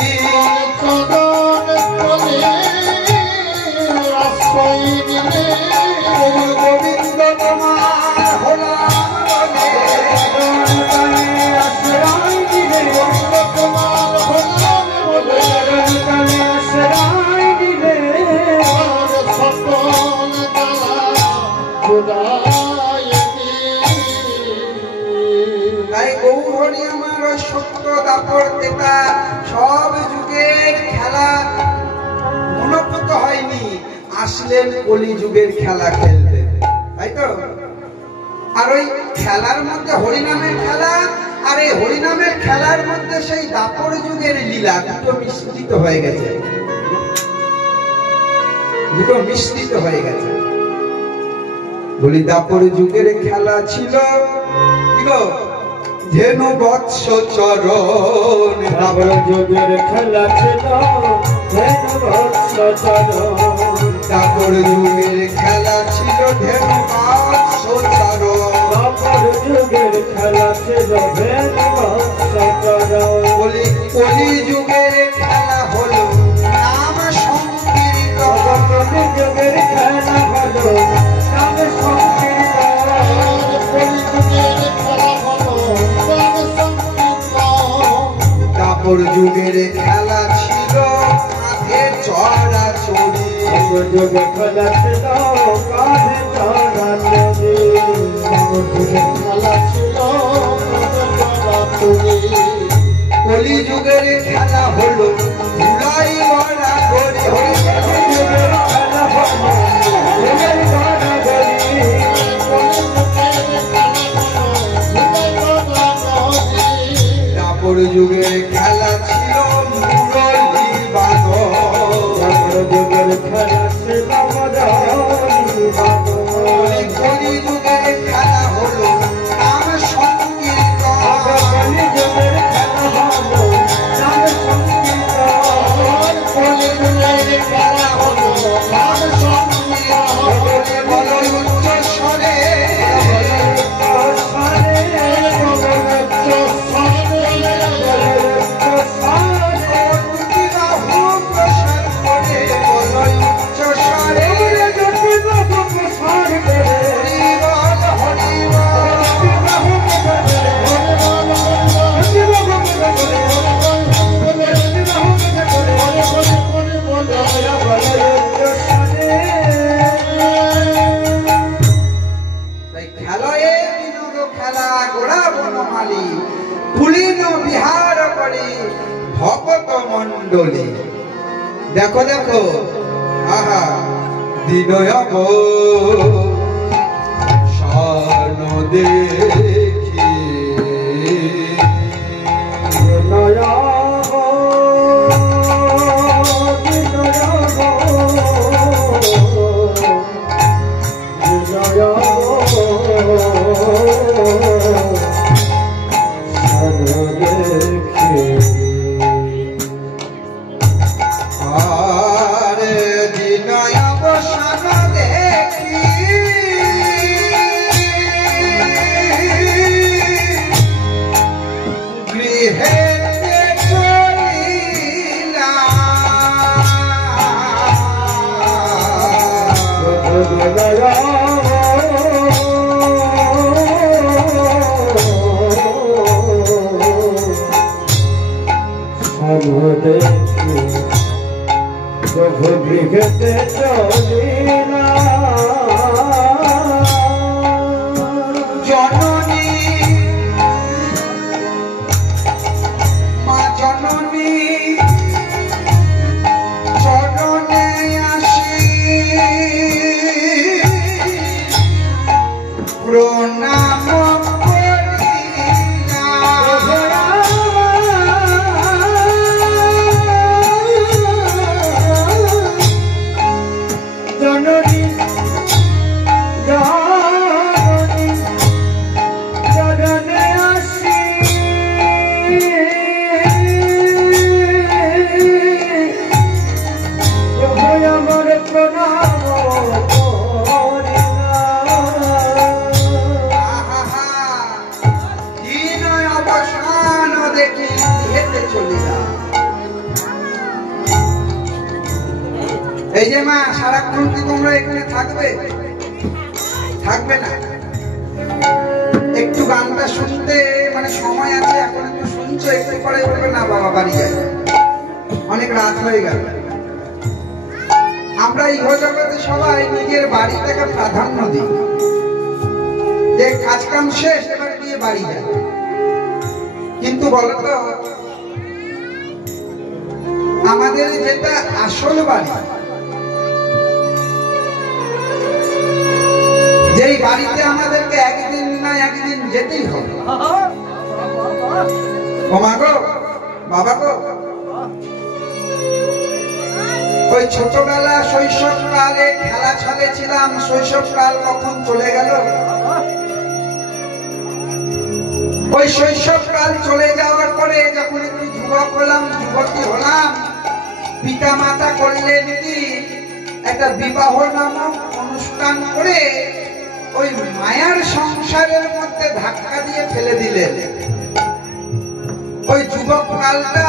গোবিন্দ তোমার হলাম বলে, আশ্রয় দিলে গোবিন্দ তোমার হলাম বলে, আশ্রয় দিলে তাই গৌরহরি আমার ওই সত্য দাপর তেতা সব যুগের খেলা মনোভূত হয়নি, আসলেন কলি যুগের খেলা খেলতে, তাই তো। আর ওই খেলার মধ্যে হরিনামের খেলা, আর এই হরিনামের খেলার মধ্যে সেই দাপর যুগের লীলা দুটো মিশ্রিত হয়ে গেছে, দুটো মিশ্রিত হয়ে গেছে। বলি দাপর যুগের খেলা ছিল কি গো, ধেনু বৎস চরণ। দাপর যুগের খেলা ছিল ধেনু বৎস চরণ। দাপর যুগের খেলা ছিল ধেনু বৎস চরণ। দাপর যুগের খেলা ছিল ধেনু বৎস চরণ। বলি কলি যুগের খেলা হলো নাম সংকীর্তন। কলি যুগের খেলা হলো নাম সংকীর্তন। কলি যুগের খেলা হলো নাম সংকীর্তন। দাপর যুগের খেলা ছিল কাঁধে চড়া চড়ি। দাপর যুগের খেলা ছিল কাঁধে চড়া চড়ি। দাপর যুগের খেলা ছিল কাঁধে চড়া চড়ি। কলি যুগের খেলা হলো ধুলাই গড়া গড়ি। দাপর যুগের খেলা ছিল মুরলি বাদন। দাপর যুগের খেলা ছিল মুরলি বাদন। কলি যুগের খেলা হলো নাম সংকীর্তন। কলি যুগের খেলা হলো নাম সংকীর্তন। কলি যুগের খেলা হলো নাম সংকীর্তন। বলো উচ্চ স্বরে, ভগত মন্ডলী। দেখো দেখো, আহা দিনয়ব স্বর্ণ দেখি। দেখি প্রভু গৃহেতে চলি না জননী মা জননী চরণে আসি প্রণাম করি না জননী জননী চরণে আসি প্রভু আমার প্রণাম করি না আহা কি নয় অবসান দেখি হেঁটে চলি না এই যে মা সারাক্ষণ কি তোমরা এখানে থাকবে থাকবে না একটু গানটা শুনতে মানে সময় আছে এখন একটু শুনছো একটু পরে বলবে না বাবা বাড়ি যাই অনেক রাত হয়ে গেল আমরা ইহজগতে সবাই নিজের বাড়িটাকে প্রাধান্য দিই যে কাজ কাম শেষ এবার দিয়ে বাড়ি যাই কিন্তু বলতো আমাদের যেটা আসল বাড়ি যেই বাড়িতে আমাদেরকে একদিন না একদিন যেতেই হবে ও মা গো বাবা গো ওই ছোটবেলা শৈশবকালে খেলা ছালে ছিলাম শৈশবকাল কখন চলে গেল ওই শৈশবকাল চলে যাওয়ার পরে যখন একটু যুবক হলাম যুবতী হলাম পিতা মাতা করলেন কি একটা বিবাহ নামক অনুষ্ঠান করে ওই মায়ার সংসারের মধ্যে ধাক্কা দিয়ে ফেলে দিলেন ওই যুবককালটা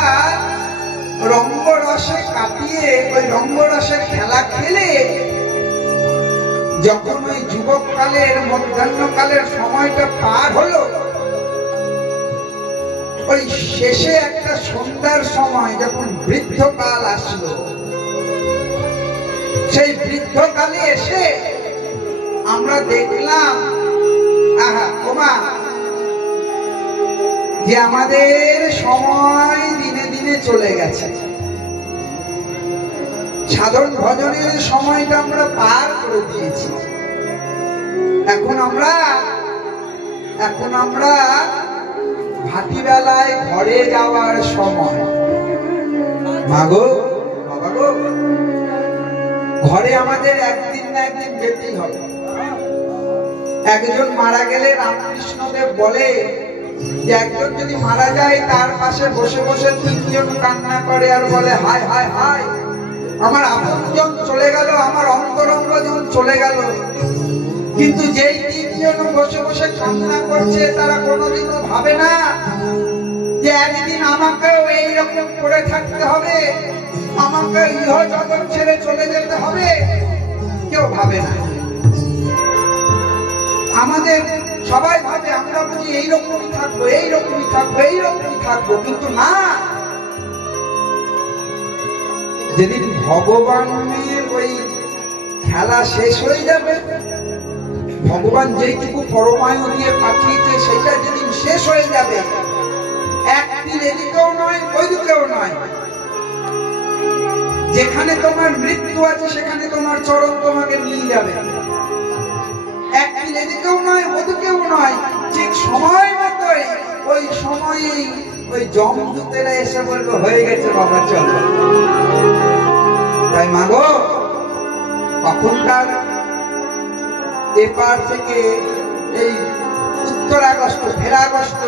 রঙ্গরসে কাটিয়ে ওই রঙ্গরসের খেলা খেলে যখন ওই যুবককালের মধ্যাহ্নকালের সময়টা পার হলো ওই শেষে একটা সন্ধ্যার সময় যখন বৃদ্ধকাল আসলো সেই বৃদ্ধকালে এসে আমরা দেখলাম আহা ওমা যে আমাদের সময় দিনে দিনে চলে গেছে সাধন ভজনের সময়টা আমরা পার করে দিয়েছি এখন আমরা ভাটিবেলায় ঘরে যাওয়ার সময় মাগো বাবা গো ঘরে আমাদের একদিন না একদিন যেতেই হবে একজন মারা গেলে রামকৃষ্ণদেব বলে যে একজন যদি মারা যায় তার পাশে বসে বসে তিনজন কান্না করে আর বলে হায় হায় হায় আমার আপনজন চলে গেল আমার অন্তরঙ্গজন চলে গেল কিন্তু যেই তিনজন বসে বসে কান্না করছে তারা কোনোদিনও ভাবে না যে একদিন আমাকেও এইরকম করে থাকতে হবে আমাকে ইহ জগৎ ছেড়ে চলে যেতে হবে কেউ ভাবে না আমাদের সবাই ভাবে আমরা বুঝি এইরকমই থাকবো এইরকমই থাকবো এইরকমই থাকবো কিন্তু না যেদিন ভগবানের ওই খেলা শেষ হয়ে যাবে ভগবান যেইটুকু পরমায়ু দিয়ে পাঠিয়েছে সেটা যেদিন শেষ হয়ে যাবে একদিন এদিকেও নয় ওইদিকেও নয় যেখানে তোমার মৃত্যু আছে সেখানে তোমার চরণ তোমাকে নিয়ে যাবে একদিন এদিকেও নয় ওদিকেও নয় ঠিক সময় মতোই ওই সময়েই ওই যমদূতেরা এসে বলবে হয়ে গেছে বাবা চলো তাই মাগো কখনকার এপার থেকে এই উত্তরাগস্ত ফেরাগস্ত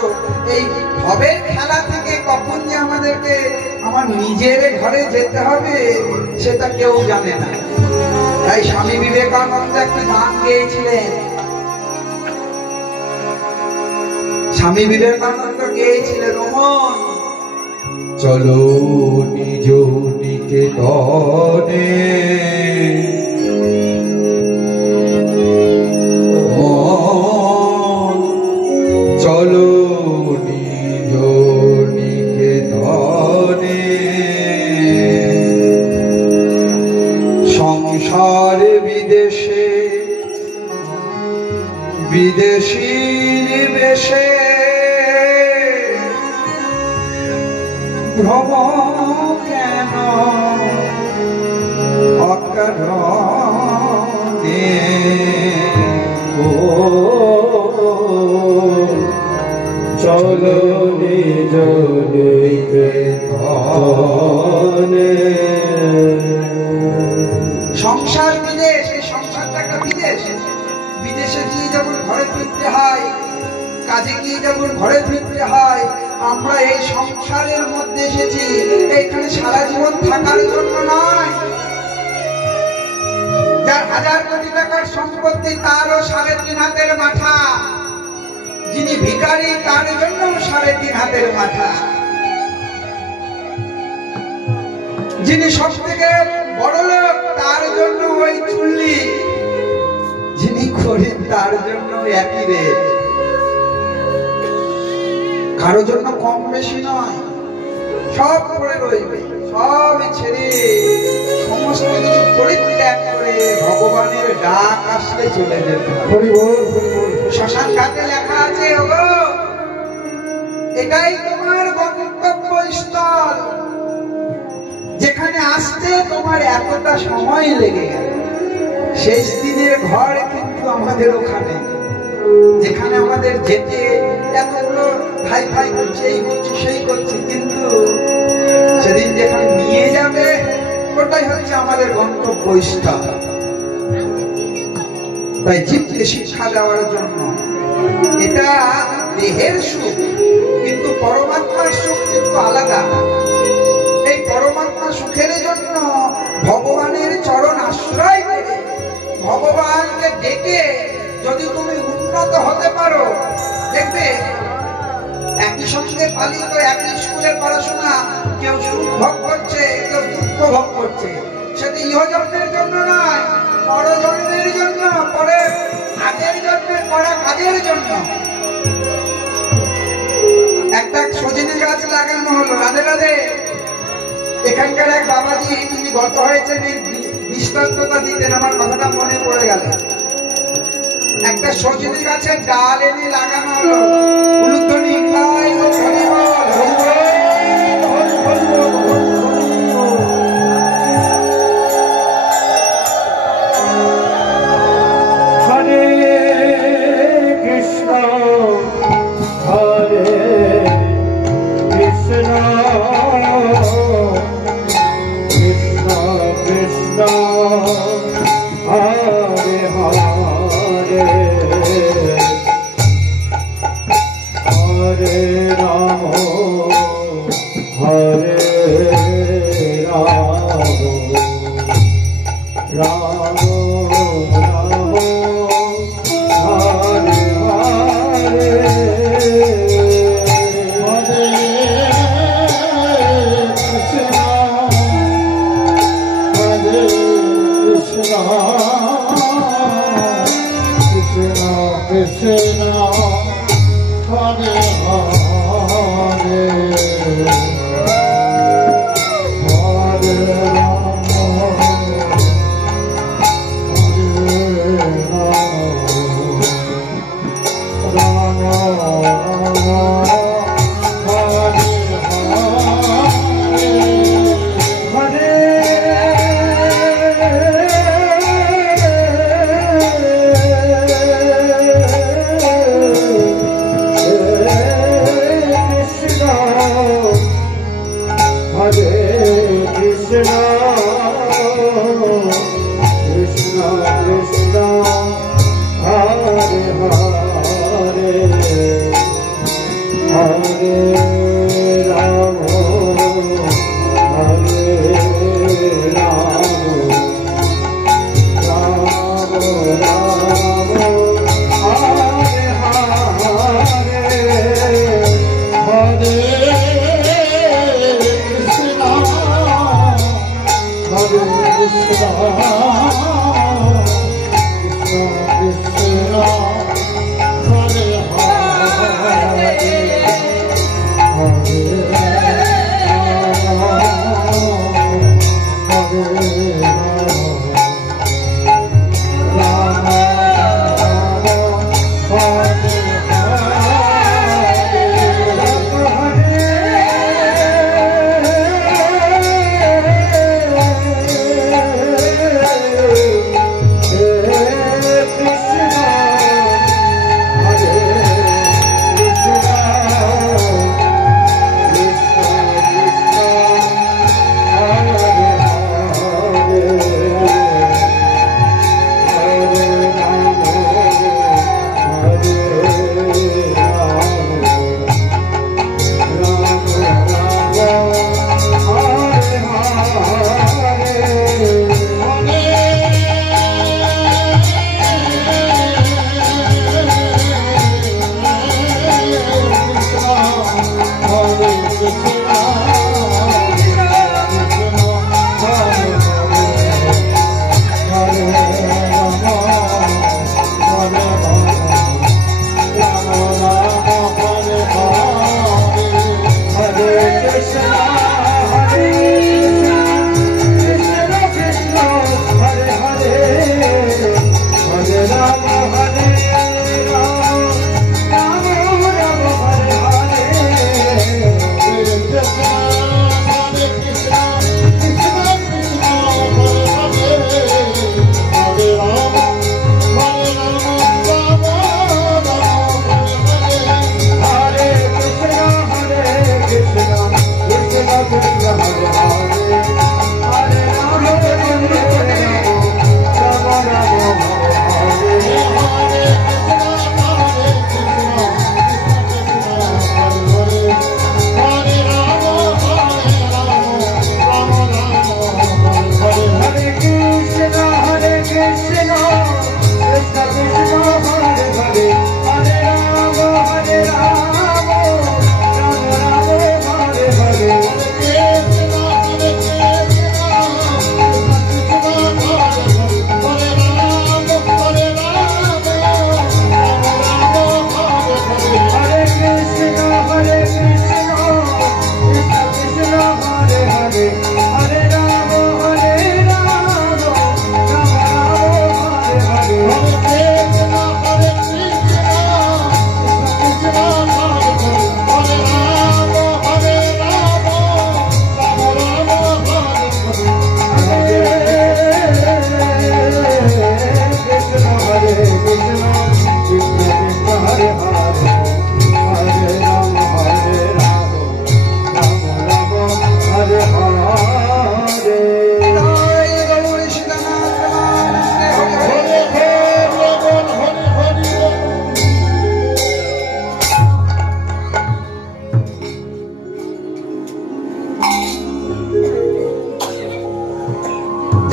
এই ভবের খেলা থেকে কখন যে আমাদেরকে আমার নিজের ঘরে যেতে হবে সেটা কেউ জানে না তাই স্বামী বিবেকানন্দ একটি গান গেয়েছিলেন স্বামী বিবেকানন্দ গেয়েছিলেন ওমন চলো নিজ নিকেতনে চলো নিজ নিকেতনে সংসার বিদেশে বিদেশীর বেশে ভ্রম কেন অকারণে ও চলো নিজ নিকেতনে। সংসার বিদেশ, এই সংসারটা একটা বিদেশ। বিদেশে গিয়ে যেমন ঘরে ফিরতে হয়, কাজে গিয়ে যেমন ঘরে ফিরতে হয়, আমরা এই সংসারের মধ্যে এসেছি এখানে সারা জীবন থাকার জন্য নয়। যার 1000 কোটি টাকার সম্পত্তি তারও 3.5 হাতের মাথা, যিনি ভিখারি তার জন্য 3.5 হাতের মাথা, যিনি সব থেকে বড় লোক তার জন্য ওই চুল্লি, যিনি গরিব তার জন্য একই রেট। কারো জন্য কম বেশি নয়, সব পড়ে রইবে। সব ছেড়ে সমস্ত কিছু পরিত্যাগ করে ভগবানের ডাক আসলে চলে যেতে হবে। শ্মশান ঘাটে লেখা আছে, ওগো এটাই তোমার গন্তব্য স্থল, যেখানে আসতে তোমার এতটা সময় লেগে গেল। শেষ দিনের ঘর কিন্তু আমাদের ওখানে, যেখানে আমাদের যেতে এতগুলো ভাই ভাই করছে, এই করছে সেই করছে, কিন্তু সেদিন যেখানে নিয়ে যাবে ওটাই হচ্ছে আমাদের গন্তব্যস্থল। তাই জীবকে শিক্ষা দেওয়ার জন্য এটা দেহের সুখ, কিন্তু পরমাত্মার সুখ কিন্তু আলাদা। এই পরমাত্মা সুখের জন্য ভগবানের চরণ আশ্রয় করে ভগবানকে ডেকে যদি তুমি উন্নত হতে পারো, দেখবে একই সঙ্গে পালিত একই স্কুলে পড়াশোনা, কেউ সুখ ভোগ করছে কেউ দুঃখ ভোগ করছে। সেটা ইহজন্মের জন্য নয়, পরজন্মের জন্য, পরে আগের জন্মে করা কাজের জন্য। একটা সজনে গাছ লাগানো হলো, রাধে রাধে। এখানকার এক বাবাজি, তিনি গত হয়েছেন, এই দৃষ্টান্তটা দিতেন, আমার কথাটা মনে পড়ে গেল। একটা সজনে গাছের ডাল এনে লাগানো হলো, উলুধ্বনি খাই ও হরি বল, হরি বল, হরি বল, হরে কৃষ্ণ হরে কৃষ্ণ কৃষ্ণ কৃষ্ণ হরে হরে হরে রাম হরে রাম রাম রাম হরে হরে হরে কৃষ্ণ হরে কৃষ্ণ কৃষ্ণ কৃষ্ণ হরে হরে হরে রাম রাম হরে হরে কৃষ্ণ হরে কৃষ্ণ কৃষ্ণ কৃষ্ণ হরে হরে হরে রাম হরে রাম রাম রাম হরে হরে হরে কৃষ্ণ হরে কৃষ্ণ কৃষ্ণ কৃষ্ণ হরে হরে হরে রাম হরে রাম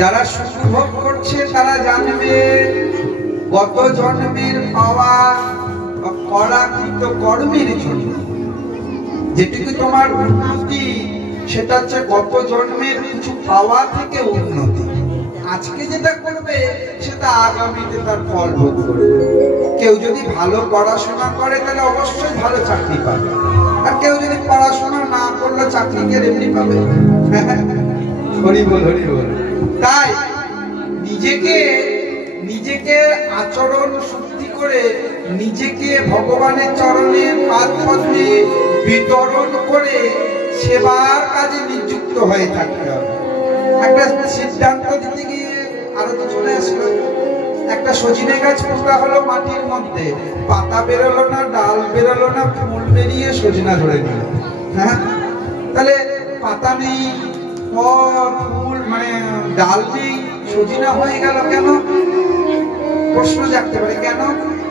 যারা সুখ ভোগ করছে তারা জানবে গত জন্মের পাওয়া বা করাকৃত কর্মের জন্য যেটুকু তোমার উন্নতি সেটা হচ্ছে গত জন্মের কিছু পাওয়া থেকে উন্নতি। আজকে যেটা করবে সেটা আগামীতে তার ফল ভোগ করবে। কেউ যদি ভালো পড়াশোনা করে তাহলে অবশ্যই ভালো চাকরি পাবে, আর কেউ যদি পড়াশোনা না করলে চাকরি কে এমনি পাবে? হরি বল হরি বল। তাই নিজেকে আচরণ শুদ্ধি করে নিজেকে ভগবানের চরণে পাদ পদ্মে বিতরণ করে সেবার কাজে নিযুক্ত হয়ে থাকতে হবে। একটা সিদ্ধান্ত দিতে গিয়ে আরো তো চলে আসলো, একটা সজনে গাছ পোকা হলো মাটির মধ্যে, পাতা বেরোলো না, ডাল বেরোলো না, ফুল বেরিয়ে সজনা ধরে নিল। হ্যাঁ, তাহলে পাতা নেই, ফুল মানে ডাল নেই, সজনা হয়ে গেল কেন? প্রশ্ন জাগতে পারে কেন?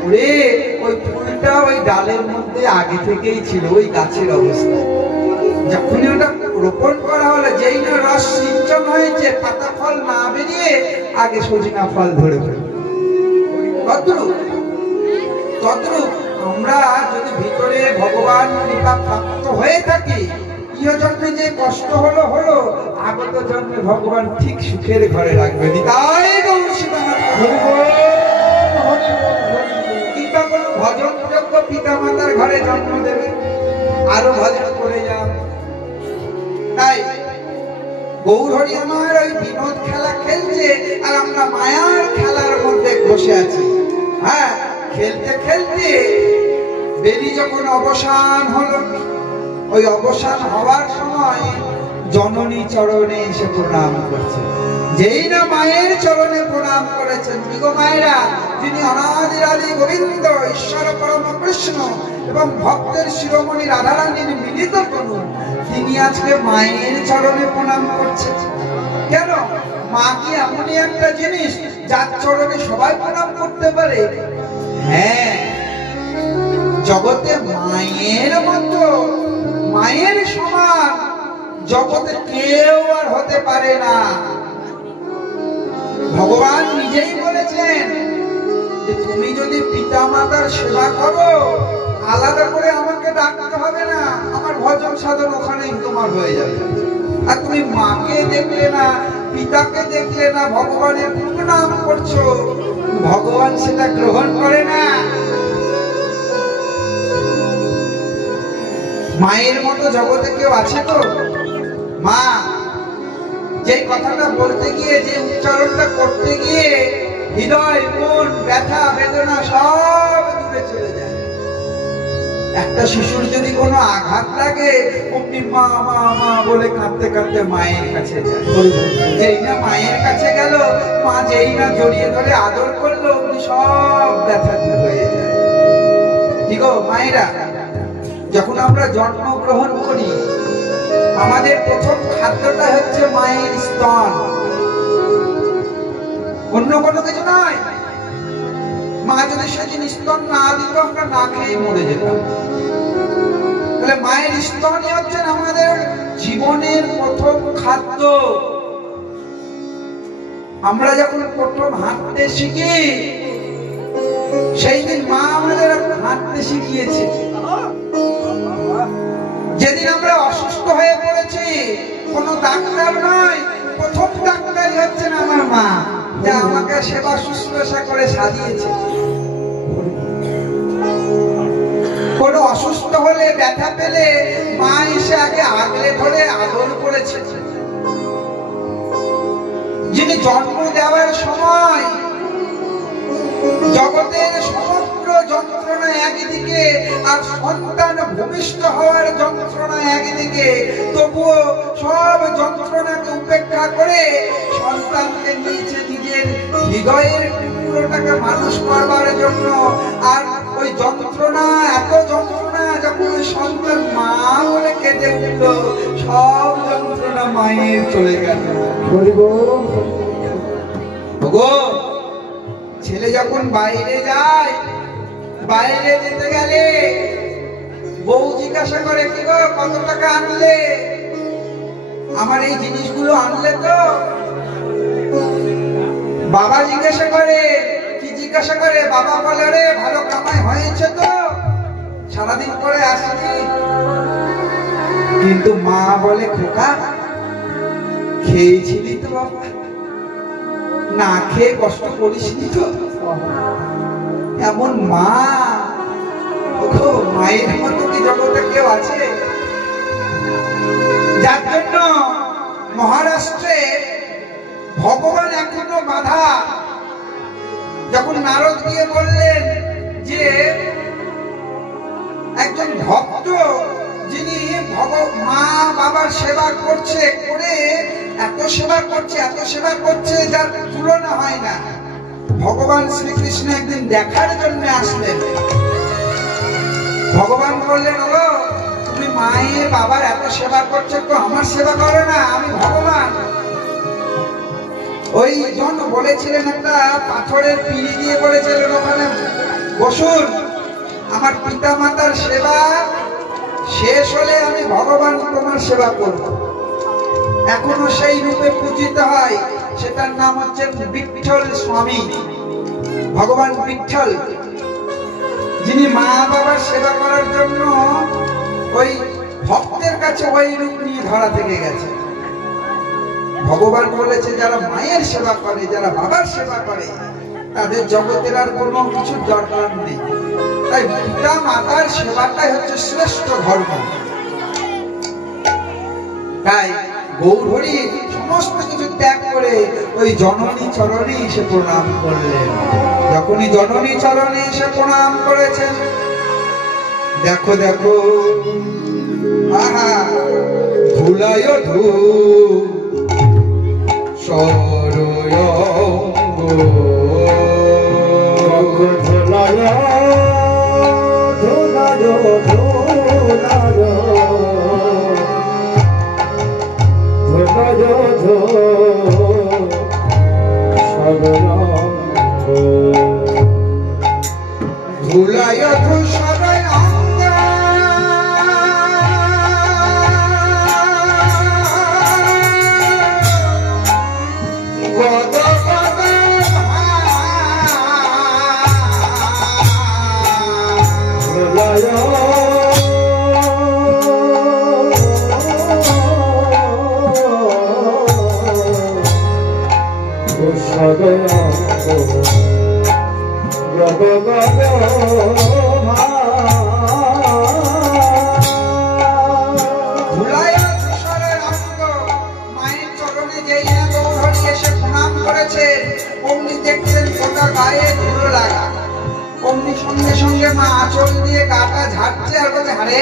ওরে ওই ফুলটা ওই ডালের মধ্যে আগে থেকেই ছিল, ওই গাছের অবস্থা। যখনই ওটা রোপণ করা হলো, যেই না রস সিঞ্চন হয়েছে, পাতা ফল না বেরিয়ে আগে সজনা ফল ধরে ফেলে। তদ্রূপ আমরা যদি ভিতরে ভগবান কৃপা প্রাপ্ত হয়ে থাকি, ইহ জন্মে যে কষ্ট হলো আগত জন্মে ভগবান ঠিক সুখের ঘরে রাখবেন। তাই কিংবা কোনো ভজন যোগ্য পিতা মাতার ঘরে জন্ম দেবে, আরো ভজন করে যাও। তাই গৌরহরি আমার ওই বিনোদ খেলা খেলছে, আর আমরা মায়ার খেলার মধ্যে বসে আছি। হ্যাঁ, খেলতে খেলতে বেরি যখন অবসান হলো, ওই অবসান হওয়ার সময় জননী চরণে এসে প্রণাম করছে। যেই না মায়ের চরণে প্রণাম করেছেন, দিগো মায়েরা, যিনি অনাদি আদি গোবিন্দ ঈশ্বর পরম কৃষ্ণ এবং ভক্তের শিরোমণি রাধারানীর মিলিত তনু, তিনি আজকে মায়ের চরণে প্রণাম করছেন। কেন? মা কি এমনই একটা জিনিস যার চরণে সবাই প্রণাম করতে পারে? হ্যাঁ, জগতে মায়ের মতো, মায়ের সমান জগতে কেউ আর হতে পারে না। ভগবান নিজেই বলেছেন যে তুমি যদি পিতা মাতার সেবা করো, আলাদা করে আমাকে ডাকতে হবে না, আমার ভজন সাধন ওখানেই তোমার হয়ে যাবে। আর তুমি মাকে দেখলে না, পিতাকে দেখলে না, ভগবানের নাম করছো, ভগবান সেটা গ্রহণ করে না। মায়ের মতো জগতে কেউ আছে তো? মা যে কথাটা বলতে গিয়ে, যে উচ্চারণটা করতে গিয়ে হৃদয়, মন, ব্যথা, বেদনা সব দূরে চলে যায়। একটা শিশুর যদি কোনো আঘাত লাগে, অমনি মা মা মা বলে কাঁদতে কাঁদতে মায়ের কাছে যায়। যেই না মায়ের কাছে গেল, মা যেই না জড়িয়ে ধরে আদর করলো, অমনি সব ব্যথা দূর হয়ে যায়। ঠিক মায়েরা, যখন আমরা জন্মগ্রহণ করি, আমাদের প্রথম খাদ্যটা হচ্ছে মায়ের স্তন, অন্য কোনো কিছু নয়। মা যদি সেদিন স্তন না দিত, আমরা না খেয়ে মরে যেতাম। তাহলে মায়ের স্তনই হচ্ছে আমাদের জীবনের প্রথম খাদ্য। আমরা যখন প্রথম হাঁটতে শিখি, সেই দিন মা আমাদের হাঁটতে শিখিয়েছে। যেদিন আমরা অসুস্থ হয়ে পড়েছি, কোনো ডাক্তার নয়, প্রথম ডাক্তারই হচ্ছেন আমার মা, যে আমাকে সেবা শুশ্রূষা করে সাজিয়েছে। কোনো অসুস্থ হলে, ব্যথা পেলে মা এসে আগে আগলে ধরে আদর করেছে। যিনি জন্ম দেওয়ার সময় জগতের সমগ্র যন্ত্রণা একদিকে, আর সন্তান ভূমিষ্ঠ হওয়ার যন্ত্রণা একদিকে, তবুও সব যন্ত্রণাকে উপেক্ষা করে সন্তানকে নিয়েছে নিজের হৃদয়ের টুকরোটাকে মানুষ করবার জন্য। আর ওই যন্ত্রণা, এত যন্ত্রণা, যখন ওই সন্তান মা বলে কেঁদে উঠল, সব যন্ত্রণা মায়ের চলে গেল। ছেলে যখন বাইরে যায়, বাইরে যেতে গেলে বউ জিজ্ঞাসা করে, কি গো কত টাকা আনলে? আমার এই জিনিসগুলো আনলে তো? বাবা জিজ্ঞাসা করে, কি জিজ্ঞাসা করে? বাবা বলে, রে ভালো কামাই হয়েছে তো, সারাদিন করে আসছি। কিন্তু মা বলে, খোকা খেয়েছিলি তো বাবা, না খেয়ে কষ্ট করিসনি তো? এমন মা, ওগো মায়ের মতো কি জগতে কেউ আছে? যার জন্য মহারাষ্ট্রে ভগবান এখনো বাধা। যখন নারদ গিয়ে বললেন যে একজন ভক্ত যিনি মা বাবার সেবা করছে, করে এত সেবা করছে যার তুলনা হয় না, ভগবান শ্রীকৃষ্ণ একদিন দেখার জন্য আসলেন। ভগবান বললেন, ও তুমি মায়ের বাবার এত সেবা করছো, তো আমার সেবা করো না, আমি ভগবান। ওই জন্য বলেছিলেন, একটা পাথরের পিঁড়ি দিয়ে বলেছিলেন, ওখানে বসুন, আমার পিতা মাতার সেবা শেষ হলে আমি ভগবান তোমার সেবা করব। এখনো সেই রূপে পূজিত হয়, সেটার নাম হচ্ছে বিঠ্ঠল স্বামী। ভগবান বিঠ্ঠল, যিনি মা বাবার সেবা করার জন্য ওই ভক্তের কাছে ওই রূপ নিয়ে ধরা থেকে গেছে। ভগবান বলেছে, যারা মায়ের সেবা করে, যারা বাবার সেবা করে, তাদের জগতের আর কোনো কিছু দরকার নেই। তাই পিতা মাতার সেবাটাই হচ্ছে শ্রেষ্ঠ ধর্ম। তাই গৌরহরি সমস্ত কিছু ত্যাগ করে ওই জননী চরণে এসে প্রণাম করলেন। যখনই জননী চরণে এসে প্রণাম করেছেন, দেখো দেখো আহা ধুলায় ধু সরয়ঙ্গ, ধুলায় ধুলায় ধুলায় ধুলায় ধূসরায় অঙ্গ, গদ গদ ধুলায় মায়ের চরণে যেই না গৌরহরি এসে প্রণাম করেছে, অমনি দেখছেন গোটা গায়ে ধুলো লাগা। অমনি সঙ্গে সঙ্গে মা আঁচল দিয়ে গাটা ঝাড়ছে আর বলে, আরে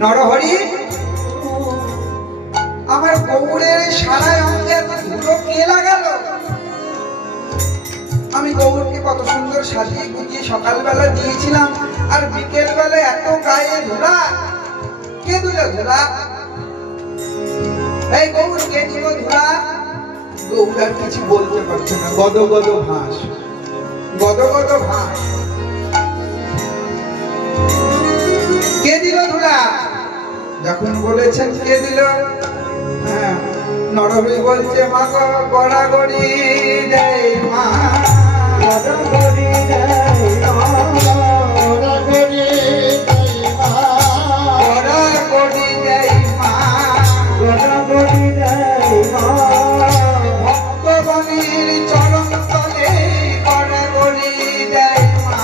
নরহরি, আমার গৌরের সারা অঙ্গে এত ধুলো কে লাগালো? আমি গৌরকে কত সুন্দর সাজিয়ে গুজিয়ে সকালবেলা দিয়েছিলাম, আর বিকেল বেলা এত গায়ে ধুলা, কে দিল ধুলা? এই গৌর কে দিল ধুলা? গৌর আর কিছু বলতে পারছে না, গদ গদ ভাস, গদ গদ ভাস। কে দিল ধুলা? যখন বলেছেন কে দিল, হ্যাঁ, নরহরি বলছে, মা গো গড়াগড়ি দেয় মা, গড়াগড়ি দেয় মা, গড়াগড়ি দেয় মা, গড়াগড়ি দেয় মা, গড়াগড়ি দেয় মা, ভক্তগণের চরণ তলে গড়াগড়ি দেয় মা,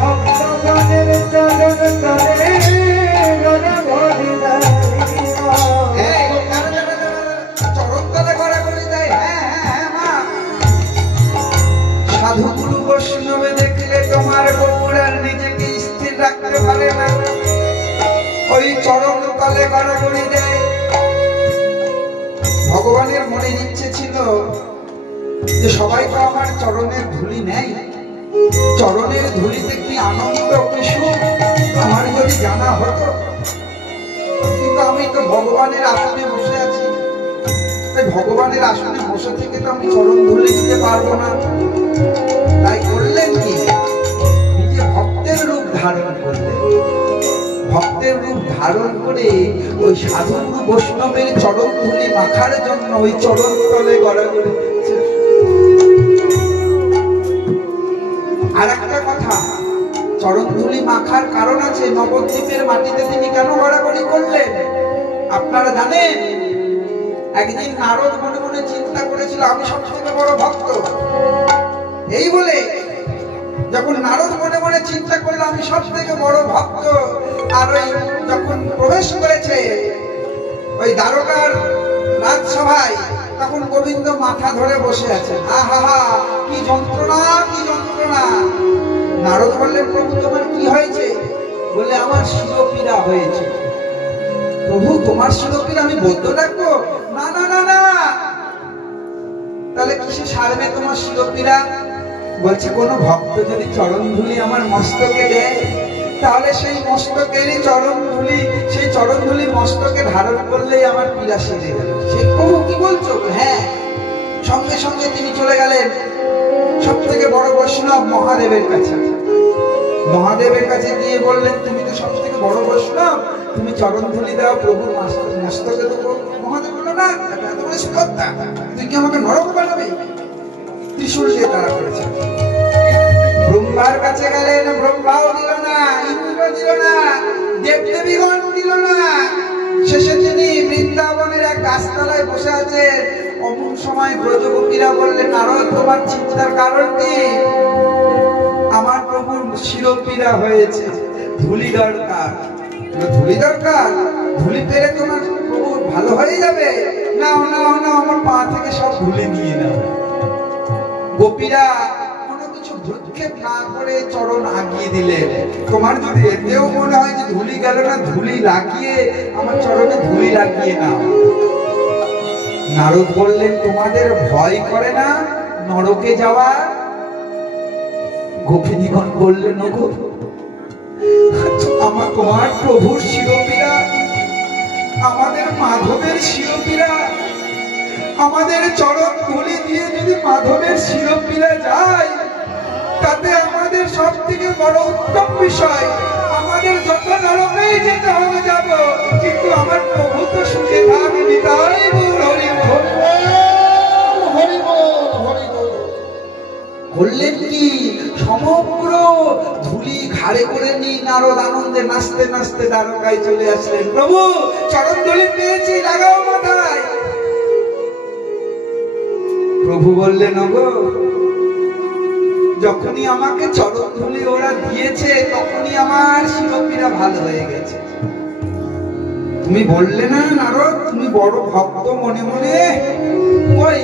ভক্তগণের চরণ তলে গড়াগড়ি দেয় মা। চরণ তলে গড়াগড়ি দেয়, হ্যাঁ হ্যাঁ মা। সাধু গুরু বৈষ্ণবে দেখলে তোমার গৌর আর নিজেকে স্থির রাখতে পারে না, ওই চরণ তলে গড়াগড়ি দেয়। ভগবানের মনের ইচ্ছে ছিল যে সবাই তো আমার চরণের ধুলি নেই, চরণের ধুলিতে কি আনন্দ কি সুখ আমার যদি জানা হতো। কিন্তু আমি তো ভগবানের আসনে বসে আছি, তাই ভগবানের আসনে বসে থেকে তো আমি চরণ ধুলি দিতে পারবো না। তাই করলেন কি, নিজে ভক্তের রূপ ধারণ করলেন। ভক্তের রূপ ধারণ করে ওই সাধুগুরু বৈষ্ণবের চরণ ধুলি মাখার জন্য ওই চরণ তলে গড়াগড়ি দিচ্ছে। আর একটা কথা, চরণ ধুলি মাখার কারণ আছে। নবদ্বীপের মাটিতে তিনি কেন গড়াগড়ি করলেন আপনারা জানেন? একদিন নারদ মনে মনে চিন্তা করেছিল আমি সবথেকে বড় ভক্ত। এই বলে যখন নারদ মনে মনে চিন্তা করলো আমি সব থেকে বড় ভক্ত, আর ওই যখন প্রবেশ করেছে ওই দ্বারকার রাজসভায়, তখন গোবিন্দ মাথা ধরে বসে আছে। আহা, কি যন্ত্রণা, কি যন্ত্রণা। নারদ বললেন প্রভু তোমার কি হয়েছে? বলে আমার শিরোপীড়া হয়েছে। প্রভু তোমার শিরোপীড়া, আমি বৈদ্য ডাকবো? না না না না। তাহলে কিসে সারবে তোমার শিরোপীড়া? বলছে কোন ভক্ত যদি চরণ ধুলি আমার মস্তকে দেয়, তাহলে সেই মস্তকেরই চরণ ধুলি, সেই চরণ ধুলি মস্তকে ধারণ করলেই আমার পীড়া সেরে যাবে। সেই প্রভু কি বলছো? হ্যাঁ। সঙ্গে সঙ্গে তিনি চলে গেলেন সব থেকে বড় বৈষ্ণব মহাদেবের কাছে। মহাদেবের কাছে গিয়ে বললেন তুমি তো সব থেকে বড় বৈষ্ণব, তুমি চরণ ধুলি দাও প্রভুর মস্তকে দেবো। মহাদেব বলল না, এত বড় শ্রদ্ধা, তুই কি আমাকে নরক বানাবে? ত্রিশূল দিয়ে তারা করেছে। ব্রহ্মার কাছে গেলেন, ব্রহ্মাও দিল না, ইন্দ্র দিল না, দেবদেবীগণ দিল না। শেষে তিনি বৃন্দাবনের এক গাছতলায় বসে আছেন। অমুক সময় ব্রজগোপীরা বললেন নারদ তোমার চিন্তার কারণ কি? আমার প্রভুর শিরোপীড়া হয়েছে, ধুলি দরকার। ধুলি দরকার? ধুলি পেরে তোমার প্রভু ভালো হয়ে যাবে? নাও নাও নাও, আমার পা থেকে সব ধুলি নিয়ে নাও। গোপীরা কোনো কিছু ভ্রুক্ষেপ না করে চরণ আগিয়ে দিলেন। তোমার যদি এতেও মনে হয় যে ধুলি গেল না, ধুলি লাগিয়ে আমার চরণে ধুলি লাগিয়ে নাও। নারদ বললেন তোমাদের ভয় করে না নরকে যাওয়া? গোপিনীগণ বললেন ওগো, আমার তোমার প্রভুর শিরোপীড়া, আমাদের মাধবের শিরোপীড়া, আমাদের চরণ ধুলি দিয়ে যদি মাধবের শিরোপীড়া যায়, তাতে আমাদের সব থেকে বড় উত্তম বিষয়। আমাদের যত নরকেই যেতে হবে যাব, কিন্তু আমার প্রভু তো সুখে থাকবে। তাই বললেন কি সমগ্র ধুলি ঘাড়ে করে নিয়ে নারদ আনন্দে নাচতে নাচতে দ্বারকায় চলে আসলেন। প্রভু চরণ ধুলি পেয়েছি, লাগাও মাথায়। প্রভু বললেন ওগো, যখনই আমাকে চরণ ধুলি ওরা দিয়েছে তখনই আমার শিরোপীড়া ভালো হয়ে গেছে। তুমি বললে না নারদ তুমি বড় ভক্ত মনে মনে, কই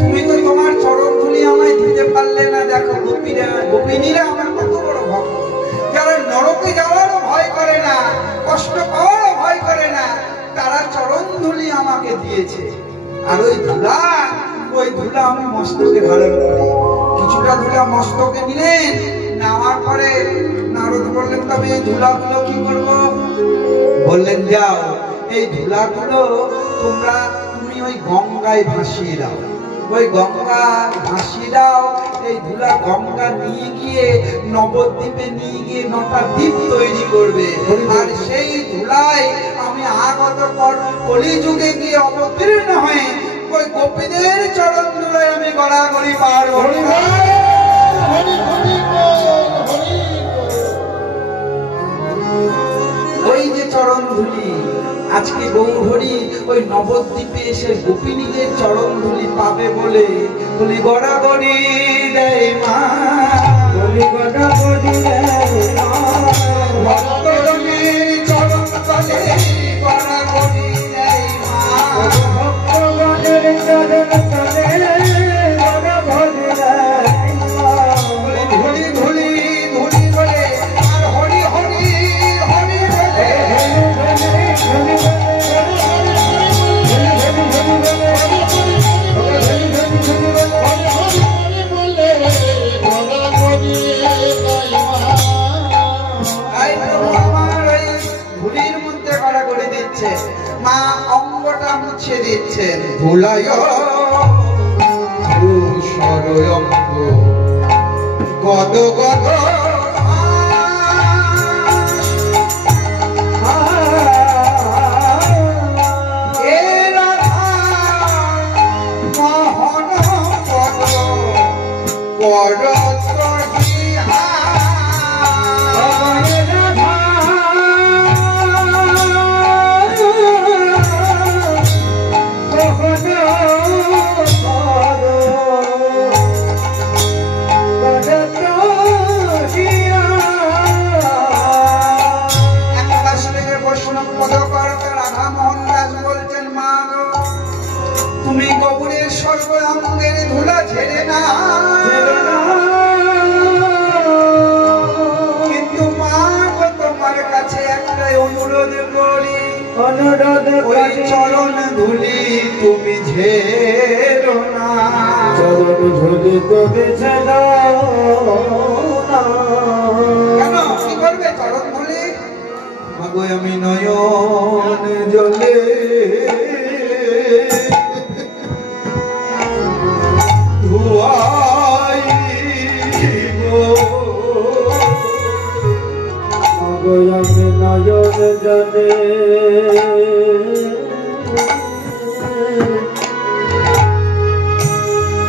তুমি তো তোমার চরণ ধুলি আমায় দিতে পারলে না। দেখো গোপিনীরা আমার কত বড় ভক্ত, যারা নরকে যাওয়ারও ভয় করে না, কষ্ট পাওয়ারও ভয় করে না, তারা চরণ ধুলি আমাকে দিয়েছে। আর ওই ধুলা আমি মস্তকে ধারণ করি। কিছুটা ধুলা মস্তকে নিলেন, নেওয়ার পরে নারদ বললেন তবে এই ধুলাগুলো কি করবো? বললেন যাও এই ধুলাগুলো তুমি ওই গঙ্গায় ভাসিয়ে দাও। ওই গঙ্গা ভাসিয়ে দাও। এই ধুলা গঙ্গা নিয়ে গিয়ে নবদ্বীপে নিয়ে গিয়ে 9টা দ্বীপ তৈরি করবে। আর সেই ধুলায় আমি আগত কলিযুগে গিয়ে অবতীর্ণ হয়ে ওই গোপীদের চরণ ধুলায় আমি গড়াগড়ি পার হব। ওই যে চরণ ধুলি, আজকে গৌরহরি ওই নবদ্বীপে এসে গোপিনীদের চরণ ধুলি পাবে বলে বলি গড়াগড়ি দেয় মা, বলি গড়াগড়ি দেয় মা। ভক্তজনের চরণ তলে গড়াগড়ি দেয় মা, ভক্তজনের চরণ তলে গড়াগড়ি দেয় মা। ধুলি ধুলি ধুলি বলে আর হরি হরি হরি মা অঙ্গটা মুছে দিচ্ছেন। ভুলায় সরয়ঙ্গ গদ গদ তুমি কবরের সর্বাঙ্গের ধুলা ঝেড়ে না, কিন্তু মা গো তোমার কাছে একটাই অনুরোধ করি, ওই চরণ ধুলি তুমি ঝেড়ো না, চরণ ধুলি তুমি ঝেড়ো না। কেন কি করবে চরণ ধুলি? মাগো আমি নয়ন জলে আমি নয়ন জলে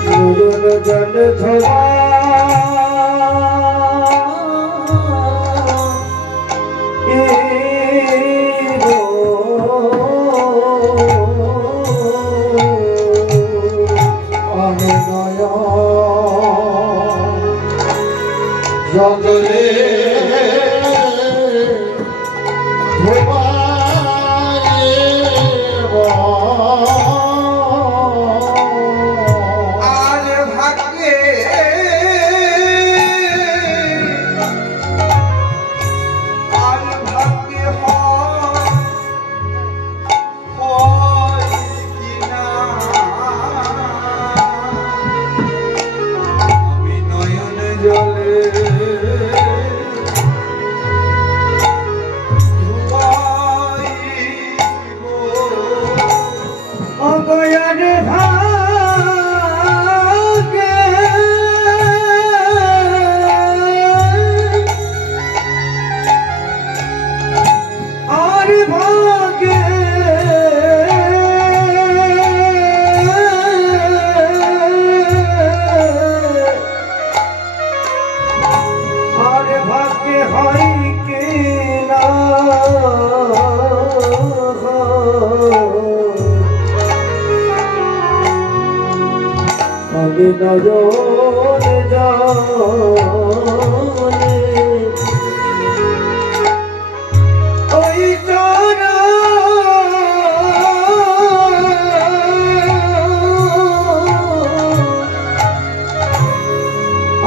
নয়ন জল ধোয়া আমি নয়ন জলে আমি নয়ন জলে ওই চরণ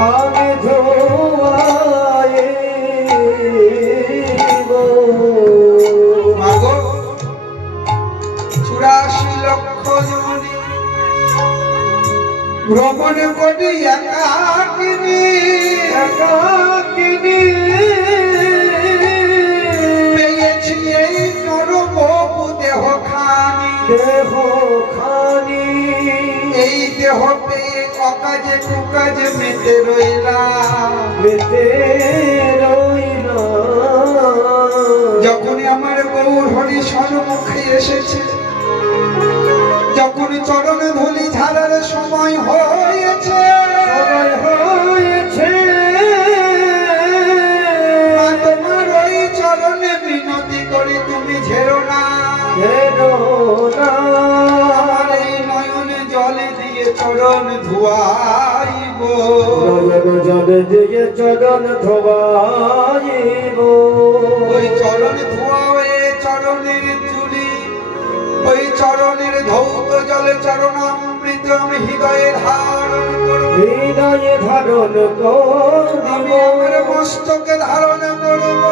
আমি ধোয়াইব। মাগো 84 লক্ষ জনী ভ্রমণ করি একাকিনী পেয়েছি এই নরবপু দেহখানি, এই দেহ পেয়ে অকাজে কুকাজে মেতে রইলাম। যখনই আমার গৌর হরি সম্মুখে এসেছে, যখন চরণ ধুলি ঝাড়ার সময় হয়েছে, তোমার ওই চরণে বিনতি করি তুমি ঝেড়ো না, আমার এই নয়নে জলে দিয়ে চরণ ধোয়াইব, জলে দিয়ে চরণ ধোয়াইব। ওই চরণ ধোয়া হয়ে চরণের ধুলি, ওই চরণের ধৌত জলে চরণামৃত আমি হৃদয়ে ধারণ করব, হৃদয়ে ধারণ আমি আমার মস্তকে ধারণ করব,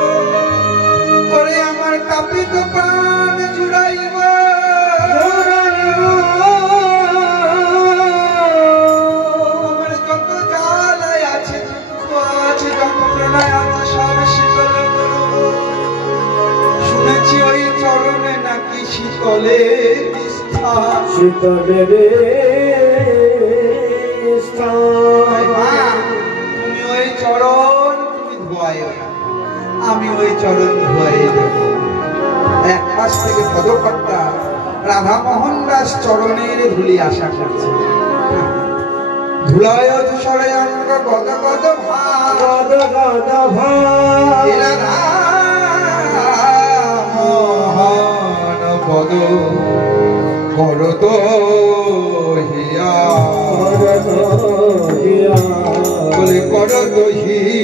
করে আমার তাপিত প্রাণ জুড়াইব। আমার যত জ্বালায় আছে, দুঃখ আছে, যন্ত্রণায় আছে, সব শীতল করব। শুনেছি ওই চরণে নাকি শীতলের স্থান, শীতলের স্থান। তুমি ওই চরণ তুমি ধোয়াইও না, আমি ওই চরণ ধোয়াই দেব। এক পাশ থেকে পদকর্তা রাধা মোহন দাস চরণের ধুলি আশা করছে। ধুলায় ধূসরে অঙ্গ গদ গদ ভাব মহান পদ করত হিয়া বলে করত হিয়া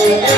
Radha